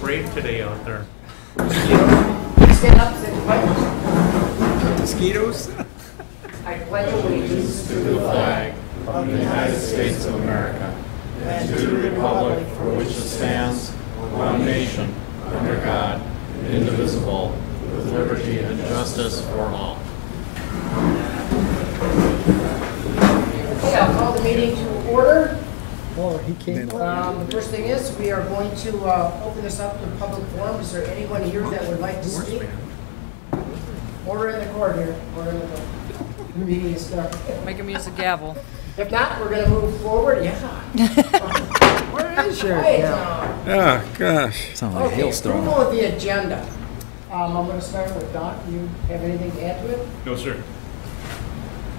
brave today out there. Stand up, say pledge. Mosquitoes? I pledge allegiance to the flag of the United States of America and to the republic for which it stands, one nation, under God, indivisible, with liberty and justice for all. Okay, I'll call the meeting to order. Oh, he came. The first thing is, we are going to open this up to public forum. Is there anyone here that would like to speak? Order in the court here. Order in the court. The meeting is started. Make him use a gavel. If not, we're going to move forward. Yeah. Where is your Right, Oh, gosh. Sounds like a okay, hailstorm. approval of the agenda. I'm going to start with Don. Do you have anything to add to it? No, sir.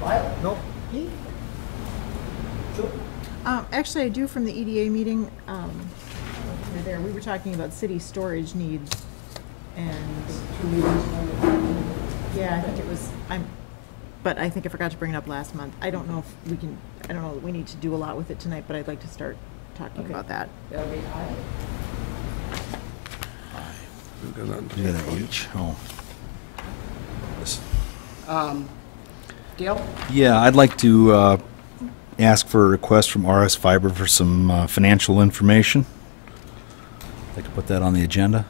What? Nope. Keith? Sure. Actually, I do from the EDA meeting. We were talking about city storage needs, and yeah, I think it was. But I think I forgot to bring it up last month. I don't know if we can. I don't know that we need to do a lot with it tonight, but I'd like to start talking about that. That'll be aye. Yeah, that each. Oh. Dale? Yeah, I'd like to ask for a request from RS Fiber for some financial information. I'd like to put that on the agenda.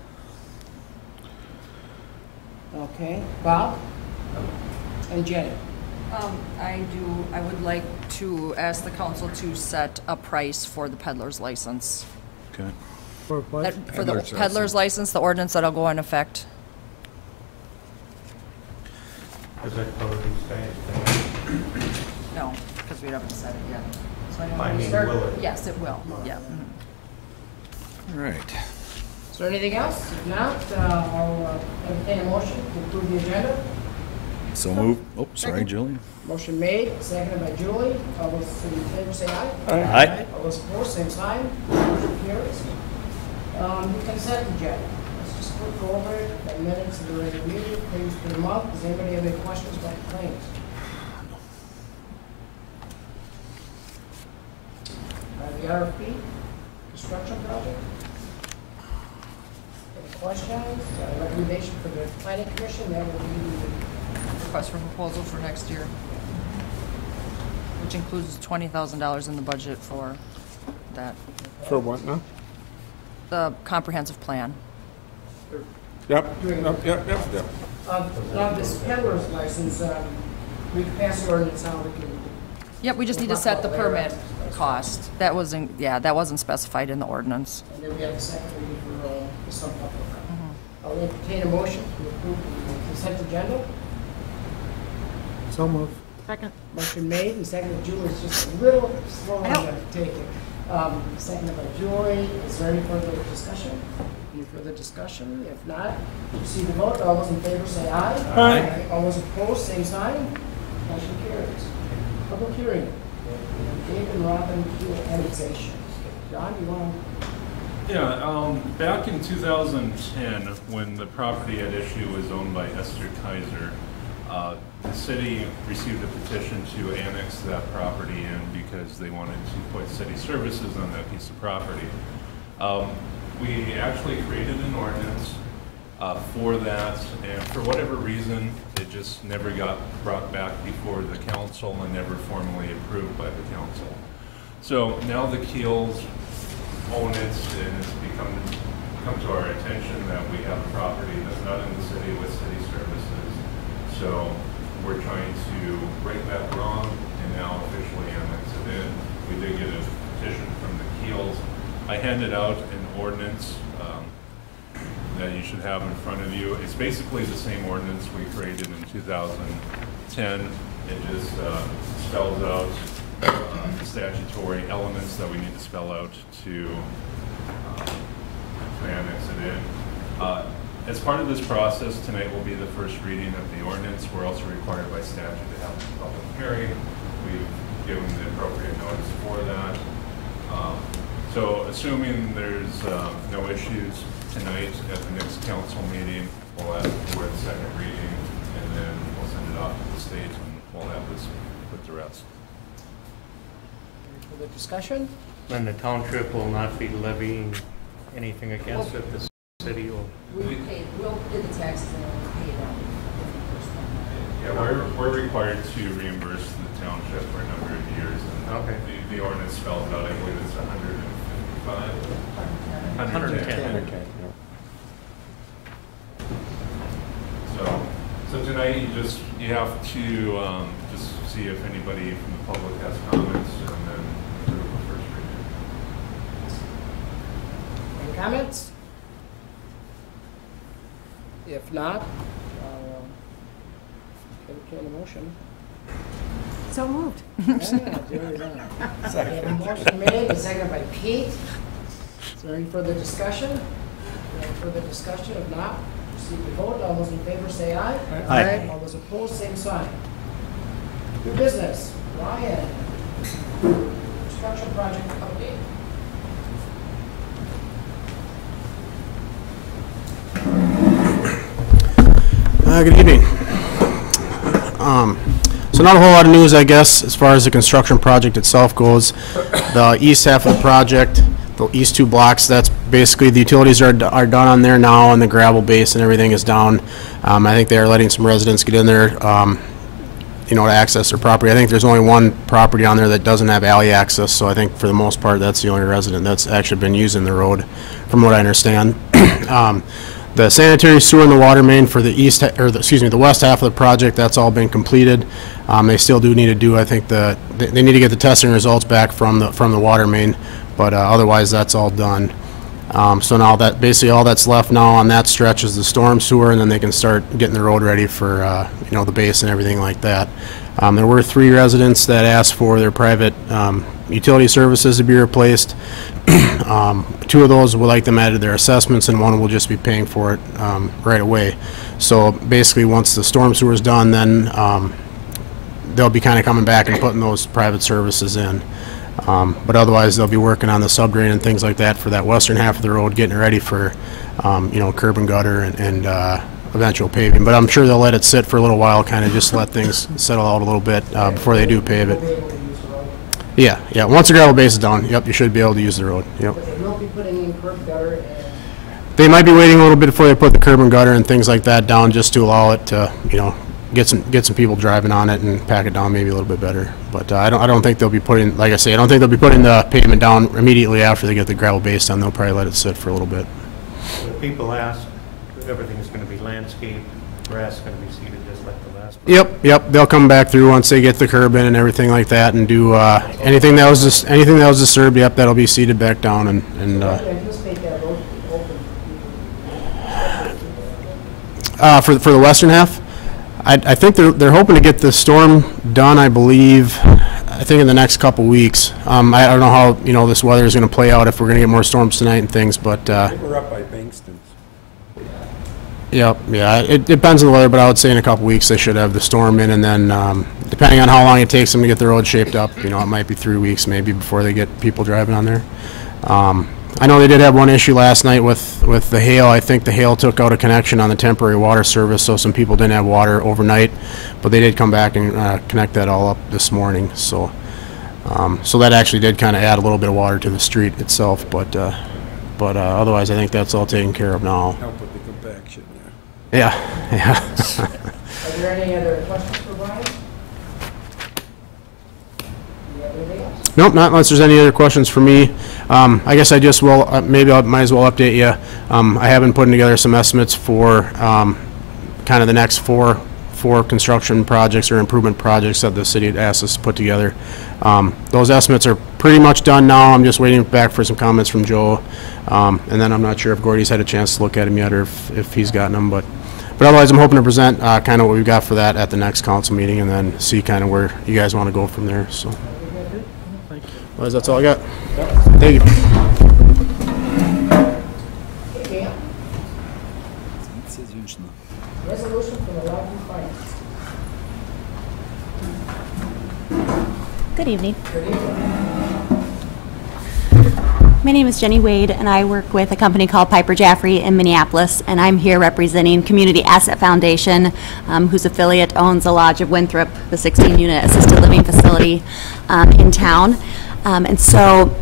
Okay. Bob? And Janet? I would like to ask the council to set a price for the peddler's license. Okay. For what? For the peddler's license, the ordinance that'll go in effect. Does that cover these things? No, because we haven't set it yet. So I mean, start? will it? Yes, it will, yeah. All right. Is there anything else? If not, I'll entertain a motion to approve the agenda. So move. Oh, sorry, Second. Julie. Motion made, seconded by Julie. All those in favor say aye. Aye. All those opposed, same sign. Motion carries. The consent agenda. Let's just go over it. The minutes of the regular meeting, claims for the month. Does anybody have any questions about the claims? The RFP, construction project. Any questions? Recommendation for the planning commission, that will be Request for proposal for next year, which includes $20,000 in the budget for that, For what now? the comprehensive plan. Yep, Doing- yep. now this peddler's license, we can pass the ordinance how we can. Yep, we just need to set the permit cost. That wasn't, yeah, that wasn't specified in the ordinance. And then we have the second reading for the sum total. I'll entertain a motion to approve the consent agenda. So move. Second. Motion made and seconded. Julie's just a little slow on to take it. Seconded by Julie. Is there any further discussion? Any further discussion? If not, proceed to vote. All those in favor say aye. Aye. All those opposed, same sign. Motion carries. Public hearing. David and Robin Keel annexation. John, you want to? Yeah, back in 2010, when the property at issue was owned by Esther Kaiser, the city received a petition to annex that property in because they wanted to put city services on that piece of property. We actually created an ordinance for that, and for whatever reason, it just never got brought back before the council and never formally approved by the council. So now the Keels own it, and it's come to our attention that we have a property that's not in the city with city services. So we're trying to break that wrong and now officially annex it in. We did get a petition from the Keels. I handed out an ordinance that you should have in front of you. It's basically the same ordinance we created in 2010. It just spells out the statutory elements that we need to spell out to annex it in. As part of this process, tonight will be the first reading of the ordinance. We're also required by statute to have a public hearing. We've given the appropriate notice for that. So assuming there's no issues tonight at the next council meeting, we'll ask for the second reading, and then we'll send it off to the state, and we'll have this put to rest. For the discussion? Then the township will not be levying anything against it. City will, We'll get the taxes and then we'll pay it out. Yeah, we're required to reimburse the township for a number of years. And Okay. the ordinance spells out, I believe it's 155. 110. So tonight you have to just see if anybody from the public has comments and then approve the first reading. Any comments? If not, I'll entertain a motion. So moved. Yeah, Jerry's on. We have a motion made and seconded by Pete. Is there any further discussion? Any further discussion? If not, proceed to vote. All those in favor say aye. Aye. All those opposed, same sign. New business, Ryan. Construction project update. Good evening. So not a whole lot of news, I guess, as far as the construction project itself goes. The east half of the project, the east 2 blocks, that's basically, the utilities are done on there now, and the gravel base and everything is down. I think they are letting some residents get in there, to access their property. I think there's only one property on there that doesn't have alley access, so I think for the most part, that's the only resident that's actually been using the road, from what I understand. The sanitary sewer and the water main for the the west half of the project, that's all been completed. They still do need to do, I think, they need to get the testing results back from the water main, but otherwise that's all done. So now that basically all that's left now on that stretch is the storm sewer, and then they can start getting the road ready for the base and everything like that. There were 3 residents that asked for their private utility services to be replaced. 2 of those would like them added to their assessments, and 1 will just be paying for it right away. So basically, once the storm sewer is done, then they'll be kind of coming back and putting those private services in. But otherwise, they'll be working on the subdrain and things like that for that western half of the road, getting it ready for curb and gutter and eventual paving. But I'm sure they'll let it sit for a little while, kind of just let things settle out a little bit before they do pave it. Yeah. Once the gravel base is down, yep, you should be able to use the road. Yep. But they will be putting in curb gutter and They might be waiting a little bit before they put the curb and gutter and things like that down, just to allow it to, get some people driving on it and pack it down maybe a little bit better. But I don't think they'll be putting, like I say, I don't think they'll be putting the pavement down immediately after they get the gravel base done. They'll probably let it sit for a little bit. the people ask, everything's gonna be landscaped, grass gonna be seeded just like the last. Yep. They'll come back through once they get the curb in and everything like that, and do anything that was disturbed. Yep, that'll be seeded back down and anticipate that road open. for the western half, I think they're hoping to get the storm done. I believe, I think in the next couple weeks. I don't know how this weather is going to play out, if we're going to get more storms tonight and things, but. We're up by Bankston's. Yeah, it depends on the weather, but I would say in a couple weeks they should have the storm in, and then depending on how long it takes them to get the road shaped up, it might be 3 weeks maybe before they get people driving on there. I know they did have one issue last night with the hail. I think the hail took out a connection on the temporary water service, so some people didn't have water overnight, but they did come back and connect that all up this morning. So that actually did kind of add a little bit of water to the street itself, but otherwise I think that's all taken care of now. Help with the compaction there. Yeah. Are there any other questions for Brian? Do you have anything else? Nope, not unless there's any other questions for me. I guess I just will, maybe I might as well update you. I have been putting together some estimates for kind of the next four construction projects or improvement projects that the city had asked us to put together. Those estimates are pretty much done now. I'm just waiting back for some comments from Joe. And then I'm not sure if Gordy's had a chance to look at them yet, or if he's gotten them. But otherwise, I'm hoping to present kind of what we've got for that at the next council meeting, and then see kind of where you guys want to go from there. So, otherwise, that's all I got. Thank you. Okay, ma'am. Resolution for the Lodging Finance. Good evening. Good evening. My name is Jenny Wade, and I work with a company called Piper Jaffray in Minneapolis, and I'm here representing Community Asset Foundation, whose affiliate owns the Lodge of Winthrop, the 16-unit assisted living facility in town. And so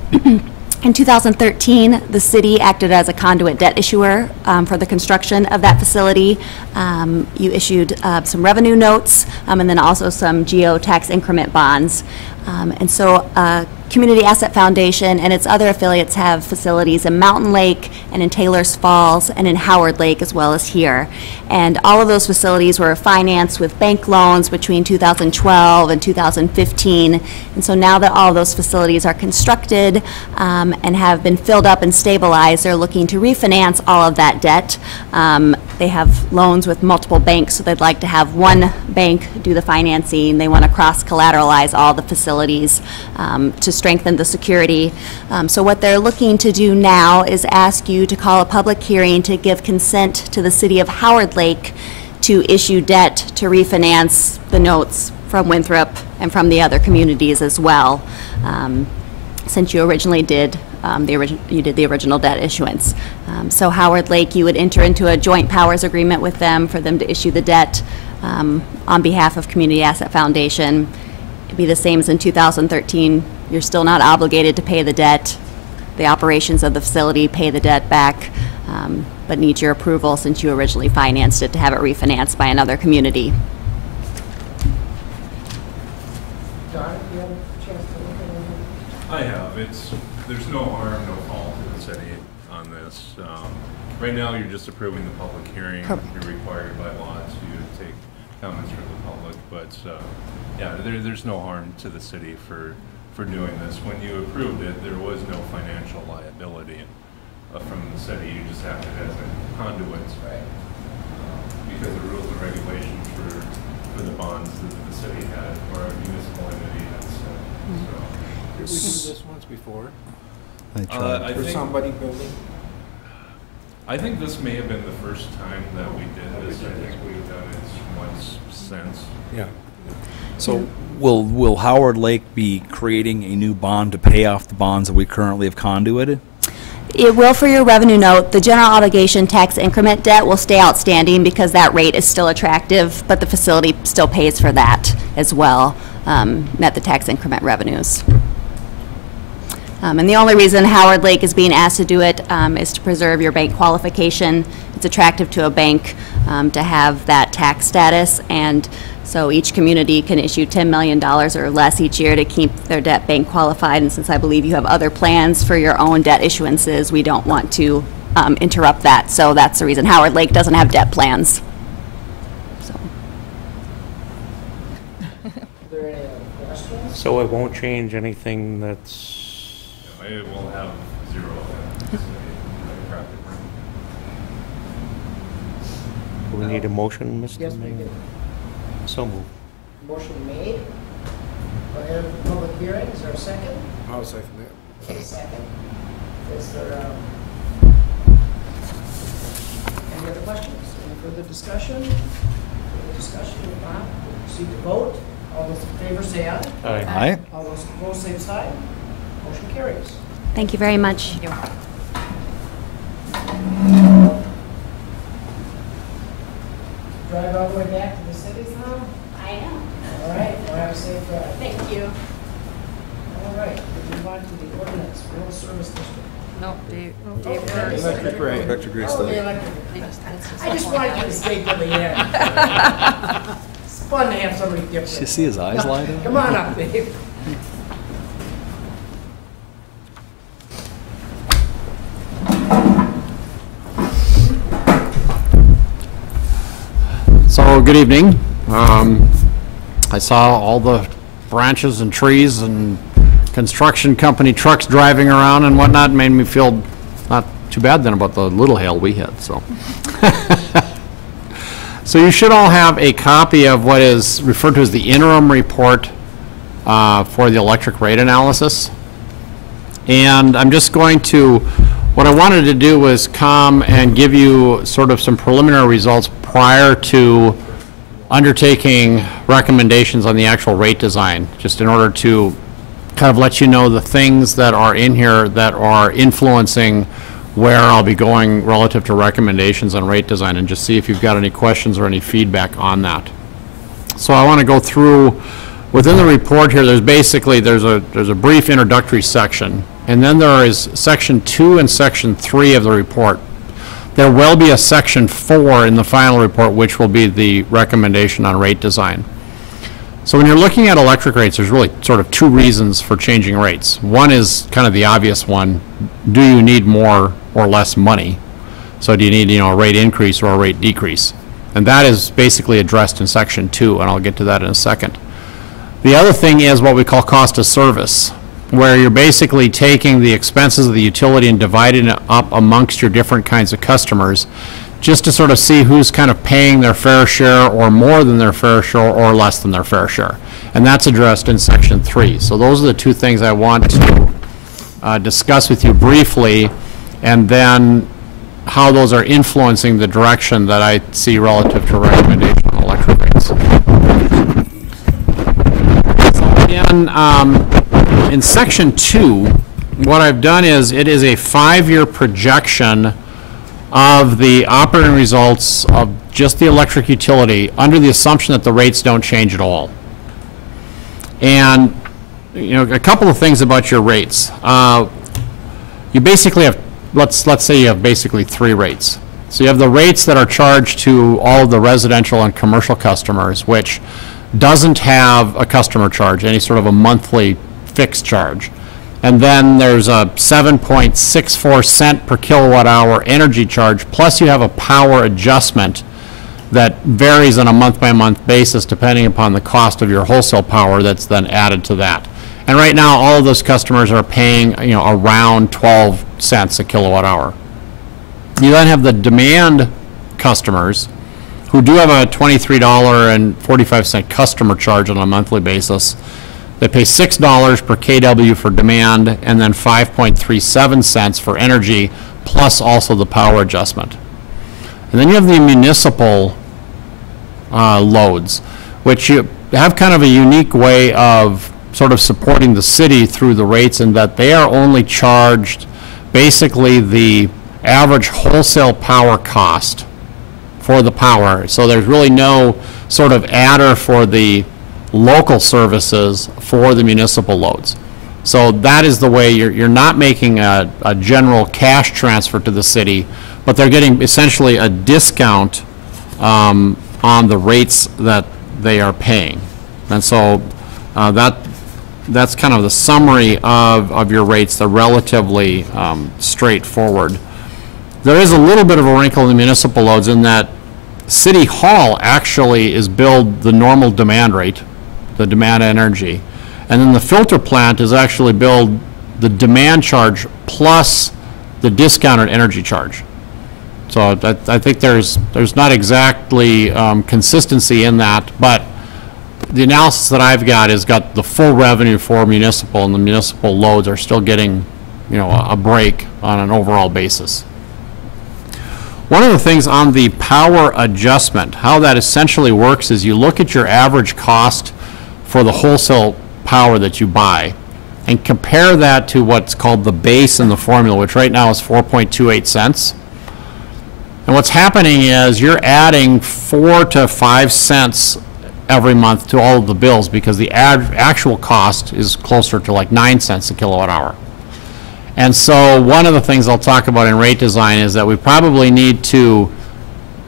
In 2013, the city acted as a conduit debt issuer for the construction of that facility. You issued some revenue notes and then also some GO tax increment bonds. And so Community Asset Foundation and its other affiliates have facilities in Mountain Lake and in Taylor's Falls and in Howard Lake as well as here. And all of those facilities were financed with bank loans between 2012 and 2015. And so now that all of those facilities are constructed and have been filled up and stabilized, they're looking to refinance all of that debt. They have loans with multiple banks, so they'd like to have one bank do the financing. They want to cross-collateralize all the facilities to strengthen the security. So what they're looking to do now is ask you to call a public hearing to give consent to the city of Howard Lake to issue debt to refinance the notes from Winthrop and from the other communities as well, since you originally did the original debt issuance. So Howard Lake, you would enter into a joint powers agreement with them for them to issue the debt on behalf of Community Asset Foundation. It'd be the same as in 2013. You're still not obligated to pay the debt. The operations of the facility pay the debt back, but need your approval since you originally financed it to have it refinanced by another community. Don, do you have a chance to look at it? I have. There's no harm, no foul to the city on this. Right now, you're just approving the public hearing. You're required by law to take comments from the public, but yeah, there's no harm to the city for doing this. When you approved it, there was no financial liability from the city. You just acted as a conduit, Right. because the rules and regulations for the bonds that the city had or a municipal entity had set. So, Did we do this once before? I tried. I For think, somebody building? I think this may have been the first time that we did this. I think we've done it once since. Yeah. So will Howard Lake be creating a new bond to pay off the bonds that we currently have conduited? It will for your revenue note. The general obligation tax increment debt will stay outstanding because that rate is still attractive, but the facility still pays for that as well, net the tax increment revenues. And the only reason Howard Lake is being asked to do it is to preserve your bank qualification. It's attractive to a bank to have that tax status, and so each community can issue $10 million or less each year to keep their debt bank qualified. And since I believe you have other plans for your own debt issuances, we don't want to interrupt that. So that's the reason Howard Lake doesn't have debt plans. So. Are there any other questions? So it won't change anything that's, It will have zero effect on the city. Practically. do we need a motion, Mr. Yes, we Mayor? do. So moved. Motion made. Go ahead with the public hearing. Is there a second? I'll second that. A second. Is there any other questions? Any further discussion? Further discussion? If not, we'll proceed to vote. All those in favor say aye. Aye. All those opposed, same sign. Motion carries. Thank you very much. Drive all the way back to the cities now? I am. All right, well, have a safe drive. Thank you. All right, we move on to the ordinance, rural service district. No, Dave Okay. first. Electric rate. Electric rate Oh, study. the electric. That's his I just whole wanted you to point. stay till the end. It's fun to have somebody different. You see his eyes light up? Come on up, Dave. So, good evening. I saw all the branches and trees and construction company trucks driving around and whatnot, made me feel not too bad then about the little hail we had, so. So you should all have a copy of what is referred to as the interim report for the electric rate analysis. And I'm just going to, what I wanted to do was come and give you sort of some preliminary results prior to undertaking recommendations on the actual rate design, just in order to kind of let you know the things that are in here that are influencing where I'll be going relative to recommendations on rate design, and just see if you've got any questions or any feedback on that. So I want to go through, within the report here, there's a brief introductory section And then there is section 2 and section 3 of the report. There will be a section 4 in the final report, which will be the recommendation on rate design. So when you're looking at electric rates, there's really sort of two reasons for changing rates. One is kind of the obvious one. Do you need more or less money? So do you need, a rate increase or a rate decrease? And that is basically addressed in section 2, and I'll get to that in a second. The other thing is what we call cost of service, where you're basically taking the expenses of the utility and dividing it up amongst your different kinds of customers, just to sort of see who's kind of paying their fair share or more than their fair share or less than their fair share. And that's addressed in section 3. So those are the two things I want to discuss with you briefly, and then how those are influencing the direction that I see relative to recommendation on electric rates. So again, in section 2, what I've done is it is a 5-year projection of the operating results of just the electric utility under the assumption that the rates don't change at all. And a couple of things about your rates. You basically have, let's say you have basically 3 rates. So you have the rates that are charged to all of the residential and commercial customers, which doesn't have a customer charge, any sort of a monthly fixed charge. And then there's a 7.64 cent per kilowatt hour energy charge, plus you have a power adjustment that varies on a month-by-month basis depending upon the cost of your wholesale power that's then added to that. And right now, all of those customers are paying, around 12 cents a kilowatt hour. You then have the demand customers who do have a $23.45 customer charge on a monthly basis. They pay $6 per kW for demand and then 5.37 cents for energy, plus also the power adjustment. And then you have the municipal loads, which you have kind of a unique way of sort of supporting the city through the rates, in that they are only charged basically the average wholesale power cost for the power. So there's really no sort of adder for the local services for the municipal loads. So that is the way you're not making a general cash transfer to the city, but they're getting essentially a discount on the rates that they are paying. And so that's kind of the summary of your rates. They're relatively straightforward. There is a little bit of a wrinkle in the municipal loads in that City Hall actually is billed the normal demand rate, the demand energy, and then the filter plant is actually billed the demand charge plus the discounted energy charge. So I think there's not exactly consistency in that, but the analysis that I've got has got the full revenue for municipal, and the municipal loads are still getting, a break on an overall basis. One of the things on the power adjustment, how that essentially works is you look at your average cost for the wholesale power that you buy and compare that to what's called the base in the formula, which right now is 4.28 cents. And what's happening is you're adding 4 to 5 cents every month to all of the bills, because the actual cost is closer to like 9 cents a kilowatt hour. And so one of the things I'll talk about in rate design is that we probably need to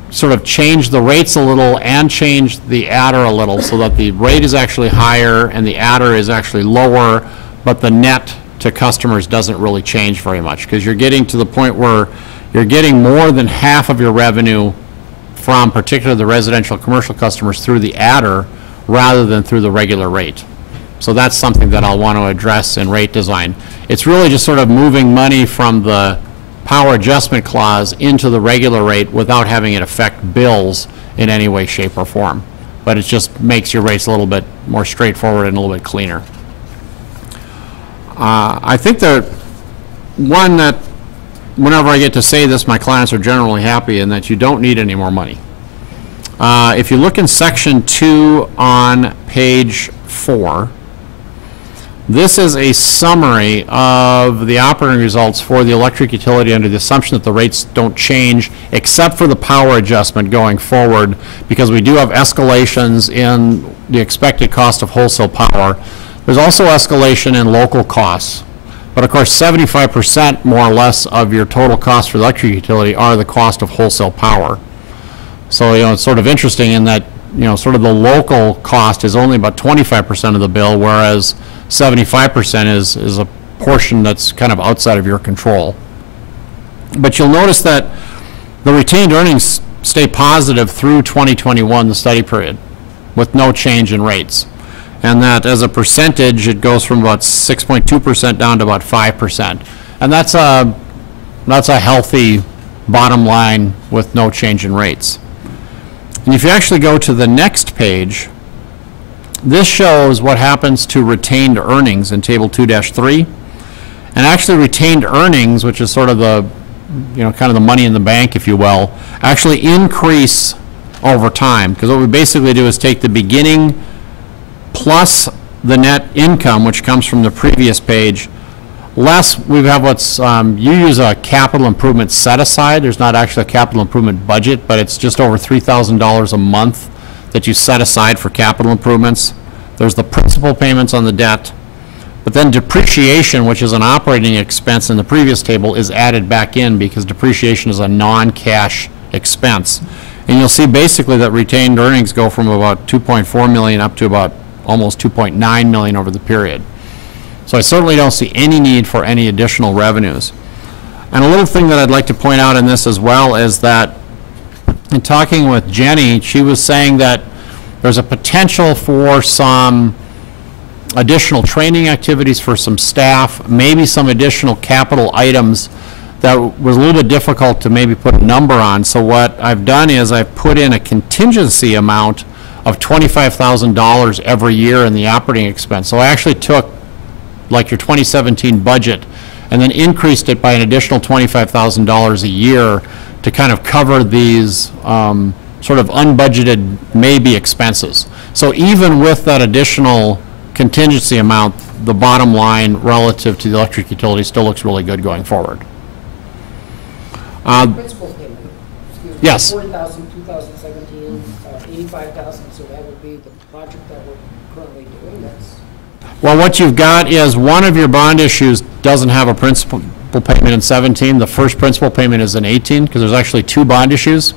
sort of change the rates a little and change the adder a little, so that the rate is actually higher and the adder is actually lower, but the net to customers doesn't really change very much, because you're getting to the point where you're getting more than half of your revenue from particularly the residential commercial customers through the adder rather than through the regular rate. So that's something that I'll want to address in rate design. It's really just sort of moving money from the power adjustment clause into the regular rate without having it affect bills in any way, shape, or form. But it just makes your rates a little bit more straightforward and a little bit cleaner. I think the one that, whenever I get to say this, my clients are generally happy, in that you don't need any more money. If you look in section 2 on page 4, this is a summary of the operating results for the electric utility under the assumption that the rates don't change except for the power adjustment going forward, because we do have escalations in the expected cost of wholesale power. There's also escalation in local costs. But of course, 75% more or less of your total cost for the electric utility are the cost of wholesale power. So, it's sort of interesting in that, sort of the local cost is only about 25% of the bill, whereas 75% is a portion that's kind of outside of your control. But you'll notice that the retained earnings stay positive through 2021, the study period, with no change in rates. And that as a percentage, it goes from about 6.2% down to about 5%. And that's a healthy bottom line with no change in rates. And if you actually go to the next page, this shows what happens to retained earnings in Table 2-3. And actually retained earnings, which is sort of the, kind of the money in the bank, if you will, actually increase over time. Because what we basically do is take the beginning plus the net income, which comes from the previous page, less we have what's, you use a capital improvement set aside. There's not actually a capital improvement budget, but it's just over $3,000 a month that you set aside for capital improvements. There's the principal payments on the debt, but then depreciation, which is an operating expense in the previous table, is added back in because depreciation is a non-cash expense. And you'll see basically that retained earnings go from about 2.4 million up to about almost 2.9 million over the period. So I certainly don't see any need for any additional revenues. And a little thing that I'd like to point out in this as well is that in talking with Jenny, she was saying that there's a potential for some additional training activities for some staff, maybe some additional capital items that was a little bit difficult to maybe put a number on. So what I've done is I've put in a contingency amount of $25,000 every year in the operating expense. So I actually took like your 2017 budget and then increased it by an additional $25,000 a year to kind of cover these sort of unbudgeted maybe expenses. So even with that additional contingency amount, the bottom line relative to the electric utility still looks really good going forward. Principal payment, excuse me. Yes. 40,000, 2017, 85,000, so that would be the project that we're currently doing. That's Well, what you've got is one of your bond issues doesn't have a principal payment in 17. The first principal payment is in 18 because there's actually two bond issues.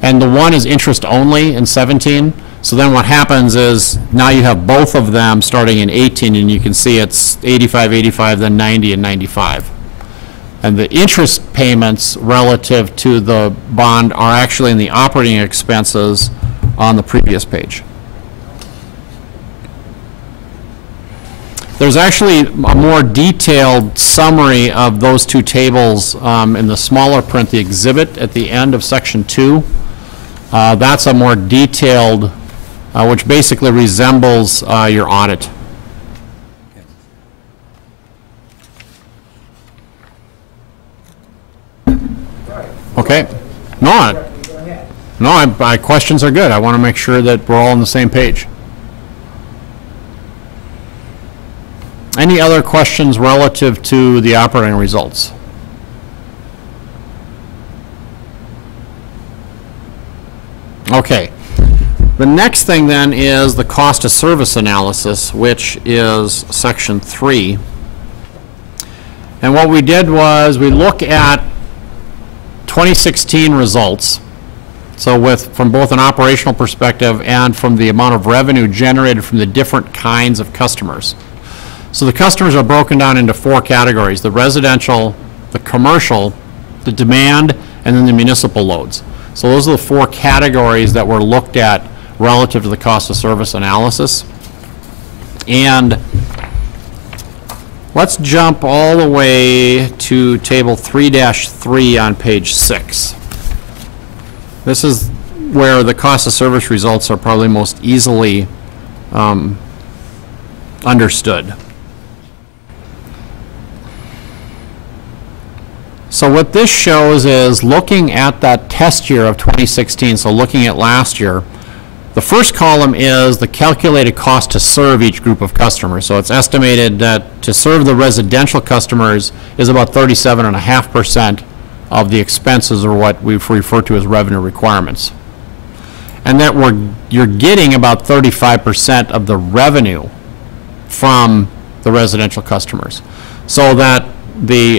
And the one is interest only in 17. So then what happens is now you have both of them starting in 18, and you can see it's 85, 85, then 90 and 95. And the interest payments relative to the bond are actually in the operating expenses on the previous page. There's actually a more detailed summary of those two tables in the smaller print, the exhibit at the end of section 2. That's a more detailed, which basically resembles your audit. Okay. No, my questions are good. I want to make sure that we're all on the same page. Any other questions relative to the operating results? Okay. The next thing then is the cost of service analysis, which is section 3. And what we did was we look at 2016 results, so from both an operational perspective and from the amount of revenue generated from the different kinds of customers. So the customers are broken down into 4 categories: the residential, the commercial, the demand, and then the municipal loads. So those are the 4 categories that were looked at relative to the cost of service analysis. And let's jump all the way to table 3-3 on page 6. This is where the cost of service results are probably most easily understood. So what this shows is looking at that test year of 2016, so looking at last year, the first column is the calculated cost to serve each group of customers. So it's estimated that to serve the residential customers is about 37.5% of the expenses, or what we refer to as revenue requirements. And that you're getting about 35% of the revenue from the residential customers. so that the,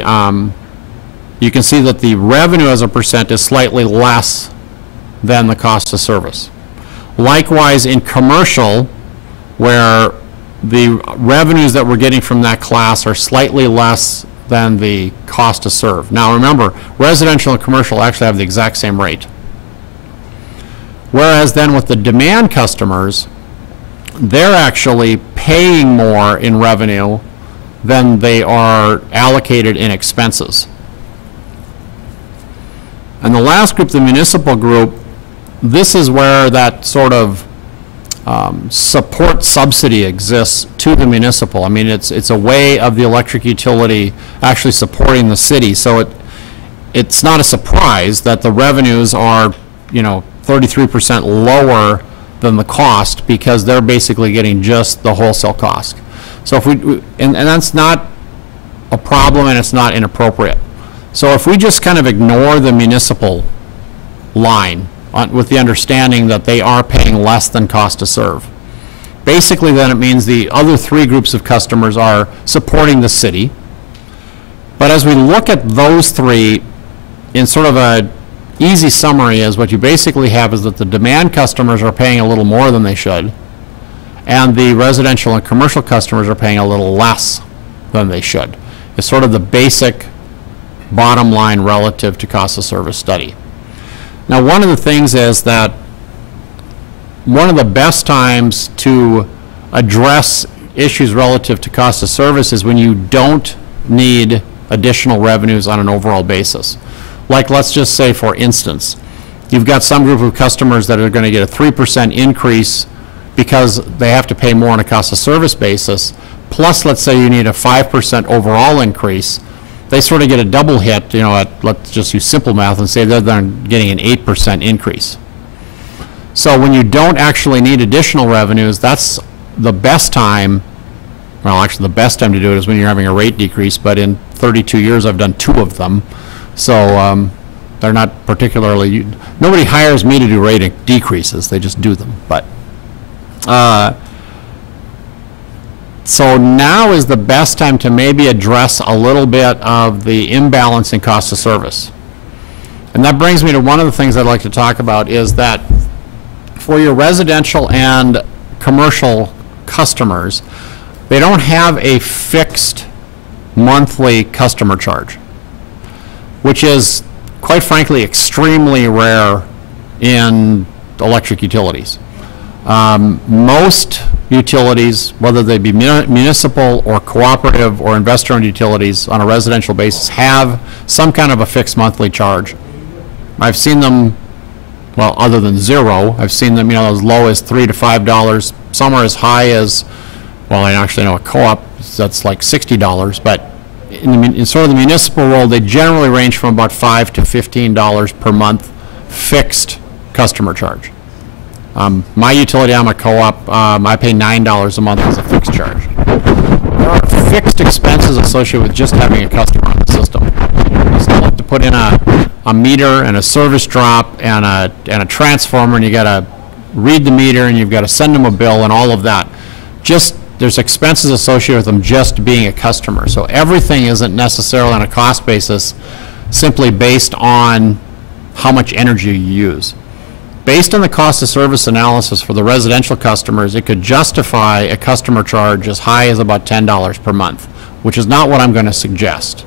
you can see that the revenue as a percent is slightly less than the cost of service. Likewise, in commercial, where the revenues that we're getting from that class are slightly less than the cost to serve. Now remember, residential and commercial actually have the exact same rate. Whereas then with the demand customers, they're actually paying more in revenue than they are allocated in expenses. And the last group, the municipal group, this is where that sort of support subsidy exists to the municipal. I mean, it's a way of the electric utility actually supporting the city. So it's not a surprise that the revenues are, 33% lower than the cost, because they're basically getting just the wholesale cost. So if and that's not a problem, and it's not inappropriate. So if we just kind of ignore the municipal line with the understanding that they are paying less than cost to serve, basically then it means the other three groups of customers are supporting the city. But as we look at those three, in sort of a easy summary, is what you basically have is that the demand customers are paying a little more than they should, and the residential and commercial customers are paying a little less than they should. It's sort of the basic bottom line relative to cost of service study. Now, one of the things is that one of the best times to address issues relative to cost of service is when you don't need additional revenues on an overall basis. Like, let's just say, for instance, you've got some group of customers that are going to get a 3% increase because they have to pay more on a cost of service basis, plus let's say you need a 5% overall increase. They sort of get a double hit, let's just use simple math and say they're getting an 8% increase. So when you don't actually need additional revenues, that's the best time. Well, actually the best time to do it is when you're having a rate decrease, but in 32 years I've done 2 of them. So they're not particularly, nobody hires me to do rate decreases, they just do them. But so now is the best time to maybe address a little bit of the imbalance in cost of service. And that brings me to one of the things I'd like to talk about, is that for your residential and commercial customers, they don't have a fixed monthly customer charge, which is, quite frankly, extremely rare in electric utilities. Most utilities, whether they be municipal or cooperative or investor-owned utilities on a residential basis, have some kind of a fixed monthly charge. I've seen them, well, other than zero, I've seen them, as low as $3 to $5. Some are as high as, well, I actually know a co-op that's like $60, but in sort of the municipal world, they generally range from about $5 to $15 per month fixed customer charge. My utility, I'm a co-op, I pay $9 a month as a fixed charge. There are fixed expenses associated with just having a customer on the system. You still have to put in a meter and a service drop and a transformer, and you got to read the meter, and you've got to send them a bill and all of that. There's expenses associated with them just being a customer. So everything isn't necessarily on a cost basis, simply based on how much energy you use. Based on the cost of service analysis for the residential customers, it could justify a customer charge as high as about $10 per month, which is not what I'm going to suggest.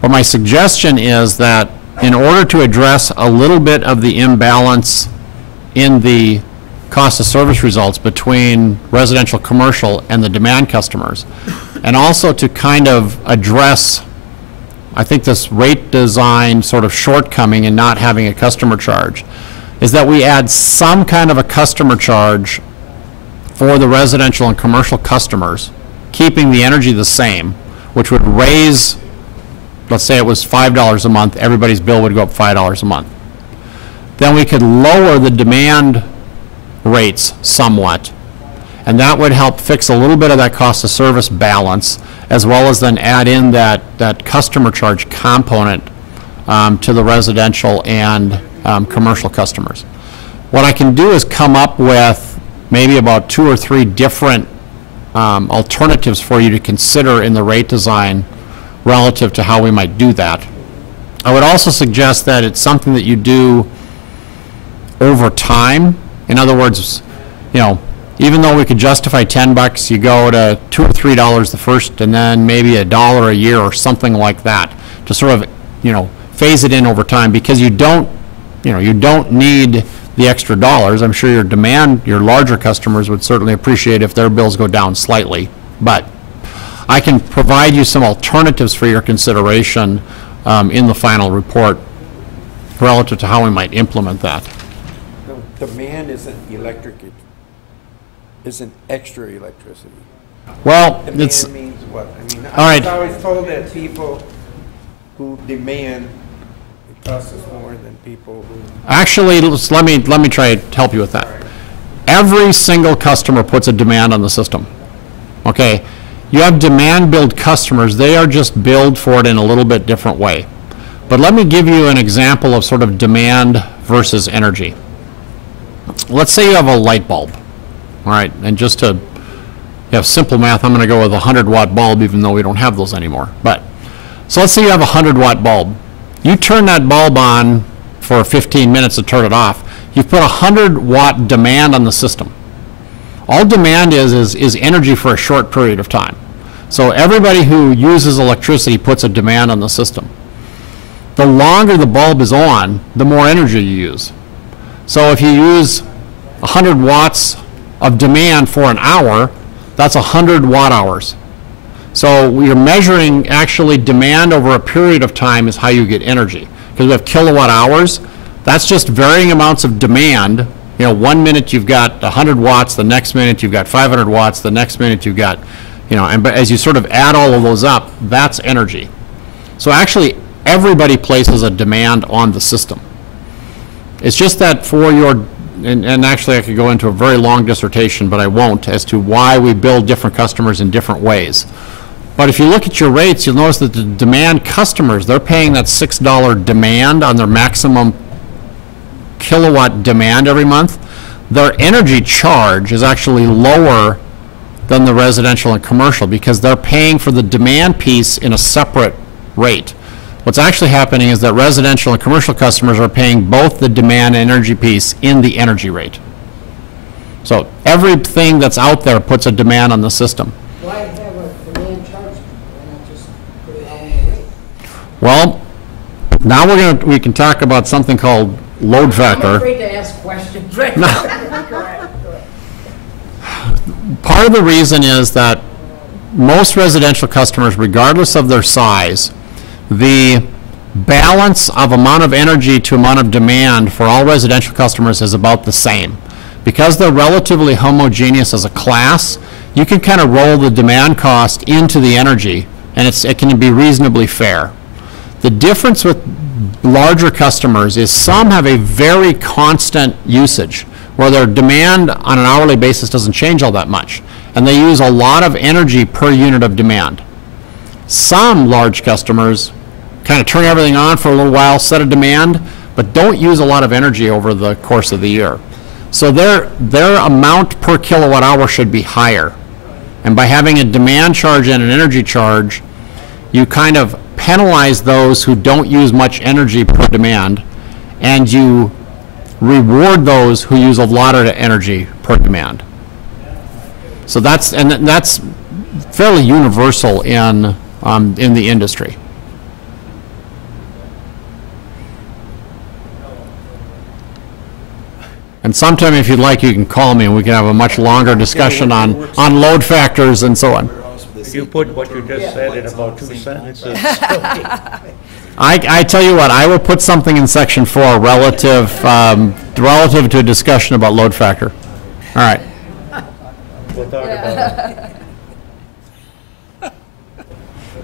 But my suggestion is that in order to address a little bit of the imbalance in the cost of service results between residential, commercial, and the demand customers, and also to kind of address, I think, this rate design sort of shortcoming in not having a customer charge, is that we add some kind of a customer charge for the residential and commercial customers, keeping the energy the same, which would raise, let's say it was $5 a month, everybody's bill would go up $5 a month. Then we could lower the demand rates somewhat, and that would help fix a little bit of that cost of service balance, as well as then add in that customer charge component to the residential and commercial customers. What I can do is come up with maybe about 2 or 3 different alternatives for you to consider in the rate design relative to how we might do that. I would also suggest that it's something that you do over time. In other words, you know, even though we could justify $10, you go to $2 or $3 the first, and then maybe $1 a year or something like that to sort of, you know, phase it in over time, because you don't need the extra dollars. I'm sure your larger customers would certainly appreciate if their bills go down slightly, but I can provide you some alternatives for your consideration in the final report relative to how we might implement that. No, demand isn't electric, it isn't extra electricity. Well, it's, Demand means what? I mean, All right. I was always told that people who demand, it costs us more than people who. actually, let me try to help you with that. Every single customer puts a demand on the system. Okay? You have demand billed customers, they are just billed for it in a little bit different way. But let me give you an example of sort of demand versus energy. Let's say you have a light bulb, all right, and just to have simple math, I'm going to go with a 100-watt bulb, even though we don't have those anymore. But so let's say you have a 100-watt bulb. You turn that bulb on for 15 minutes to turn it off. You've put a 100-watt demand on the system. All demand is energy for a short period of time. So everybody who uses electricity puts a demand on the system. The longer the bulb is on, the more energy you use. So if you use 100 watts of demand for an hour, that's 100 watt hours. So you're measuring actually demand over a period of time is how you get energy. Because we have kilowatt hours, that's just varying amounts of demand. You know, 1 minute you've got 100 watts, the next minute you've got 500 watts, the next minute you've got, you know, but as you sort of add all of those up, that's energy. So actually, everybody places a demand on the system. It's just that for your, and actually I could go into a very long dissertation, but I won't, as to why we bill different customers in different ways. But if you look at your rates, you'll notice that the demand customers, they're paying that $6 demand on their maximum kilowatt demand every month. Their energy charge is actually lower than the residential and commercial because they're paying for the demand piece in a separate rate. What's actually happening is that residential and commercial customers are paying both the demand and energy piece in the energy rate. So everything that's out there puts a demand on the system. Why have a demand charge? Why not just put it all in the rate? Well, now we can talk about something called load factor. I'm afraid to ask questions right now. Go ahead. Part of the reason is that most residential customers, regardless of their size, the balance of amount of energy to amount of demand for all residential customers is about the same. Because they're relatively homogeneous as a class, you can kind of roll the demand cost into the energy, and it can be reasonably fair. The difference with larger customers is some have a very constant usage, where their demand on an hourly basis doesn't change all that much, and they use a lot of energy per unit of demand. Some large customers kind of turn everything on for a little while, set a demand, but don't use a lot of energy over the course of the year. So their amount per kilowatt hour should be higher. And by having a demand charge and an energy charge, you kind of penalize those who don't use much energy per demand, and you reward those who use a lot of energy per demand. So that's fairly universal in the industry. And sometime, if you'd like, you can call me and we can have a much longer discussion on load factors and so on. You put what you just said in about 2 sentences. I tell you what, I will put something in section 4 relative to a discussion about load factor. All right. We'll talk about it.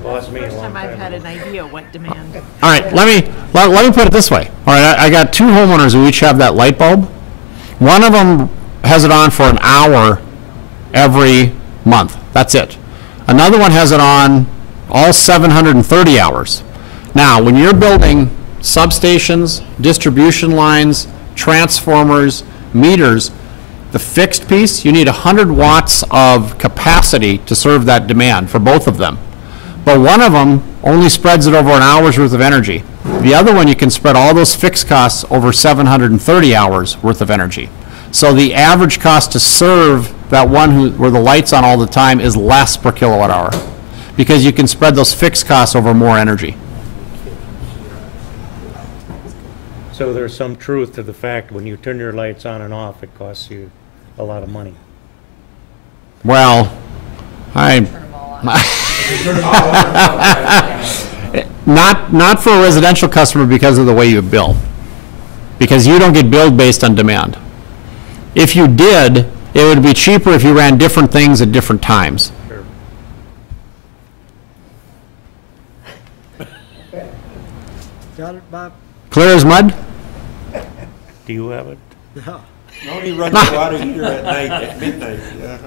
Lost me a First long time I've time had ago. an idea what demand. All right, let me put it this way. All right, I got 2 homeowners who each have that light bulb. One of them has it on for an hour every month. That's it. Another one has it on all 730 hours. Now, when you're building substations, distribution lines, transformers, meters, the fixed piece, you need 100 watts of capacity to serve that demand for both of them. But one of them only spreads it over an hour's worth of energy. The other one, you can spread all those fixed costs over 730 hours worth of energy. So the average cost to serve that one where the light's on all the time is less per kilowatt hour, because you can spread those fixed costs over more energy. So there's some truth to the fact when you turn your lights on and off, it costs you a lot of money. Well, Turn them all on. not for a residential customer because of the way you bill. Because you don't get billed based on demand. If you did, it would be cheaper if you ran different things at different times. Sure. Got it, Bob? Clear as mud? Do you have it? You only run your water heater at night, at midnight, yeah.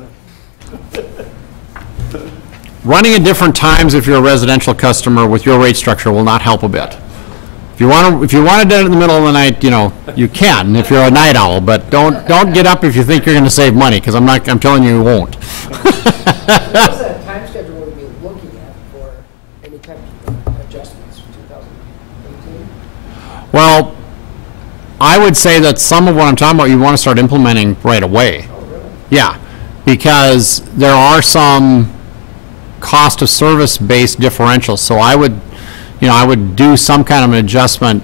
Running at different times if you're a residential customer with your rate structure will not help a bit. If you want to do it in the middle of the night, you know, you can if you're a night owl, but don't get up if you think you're going to save money, because I'm telling you, you won't. What's that time schedule we'll be looking at for any type of adjustments for 2018? Well, I would say that some of what I'm talking about, you want to start implementing right away. Oh, really? Yeah, because there are some cost of service based differentials. So I would do some kind of an adjustment,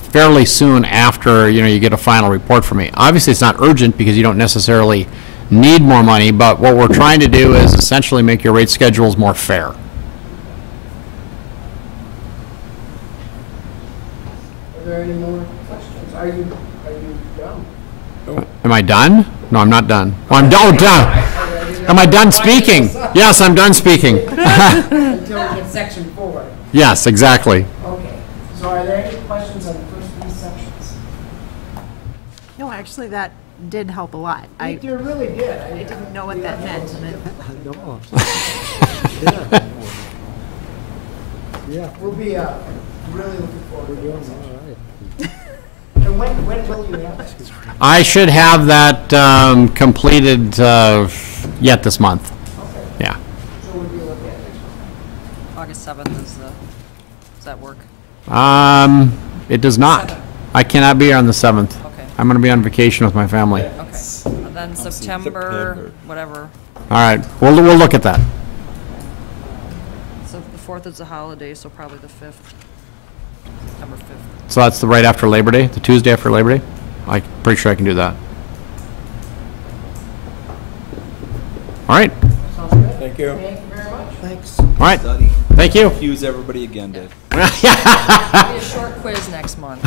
fairly soon after, you get a final report from me. Obviously, it's not urgent because you don't necessarily need more money, but what we're trying to do is essentially make your rate schedules more fair. Are there any more questions? Are you done? Am I done? No, I'm not done. Oh, I'm done. Am I done speaking? Yes, I'm done speaking. Until we get section 4. Yes, exactly. Okay. So are there any questions on the first 3 sections? No, actually, that did help a lot. You really did. I didn't know what that meant, and it, We'll be really looking forward to it. And when will you have it? I should have that completed yet this month. Okay. Yeah. So we'll be looking at it. August 7th does that work? It does not. 7th. I cannot be here on the 7th. Okay. I'm going to be on vacation with my family. Okay. And then September, whatever. All right, we'll look at that. So the 4th is a holiday, so probably the 5th. September 5th. So that's the right after Labor Day, the Tuesday after Labor Day? I'm pretty sure I can do that. All right, Sounds good? Thank you. Thank you very much. Thanks. all right. Study. Thank you. Confuse everybody again, Dave. Be a short quiz next month.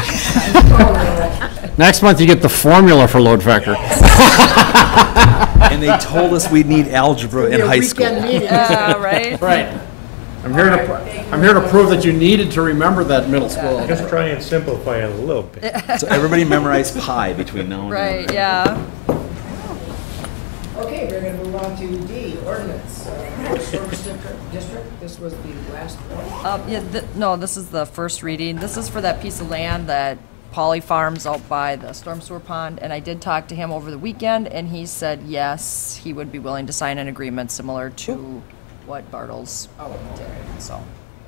Next month, you get the formula for load factor. And they told us we'd need algebra in high school. Yeah, right? Right. I'm here to prove that you needed to remember that in middle school. Just try and simplify it a little bit. So everybody memorize pi between now and then. Right, yeah. Okay, we're gonna move on to D, ordinance, service district. This was the last one. No, this is the first reading. This is for that piece of land that Polly farms out by the storm sewer pond, and I did talk to him over the weekend, and he said yes, he would be willing to sign an agreement similar to what Bartles did, so.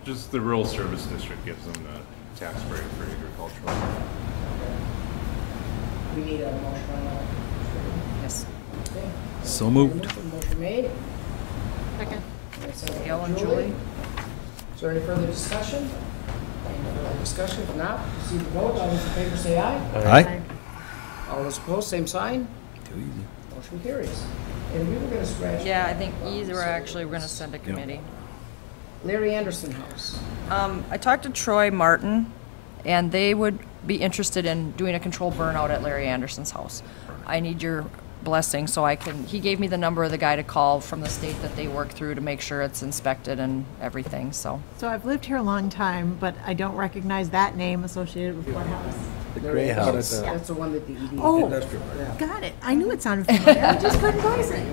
Just the rural service district gives them the tax break for agricultural. We need a motion on that. Yes. Okay. So moved. Motion made. second. Gail and Julie? Is there any further discussion? Any further discussion? If not, proceed to vote. All those in favor say aye. Aye. All those opposed, same sign. Motion carries. And we were gonna scratch. Yeah, I think we're gonna send a committee. Larry Anderson House. I talked to Troy Martin, and they would be interested in doing a controlled burnout at Larry Anderson's house. I need your blessing so he gave me the number of the guy to call from the state that they work through to make sure it's inspected and everything, so. So I've lived here a long time, but I don't recognize that name associated with what house. The gray house. That's the one that the ED. Oh. Industrial Park. Got it. I knew it sounded familiar. I just couldn't place it.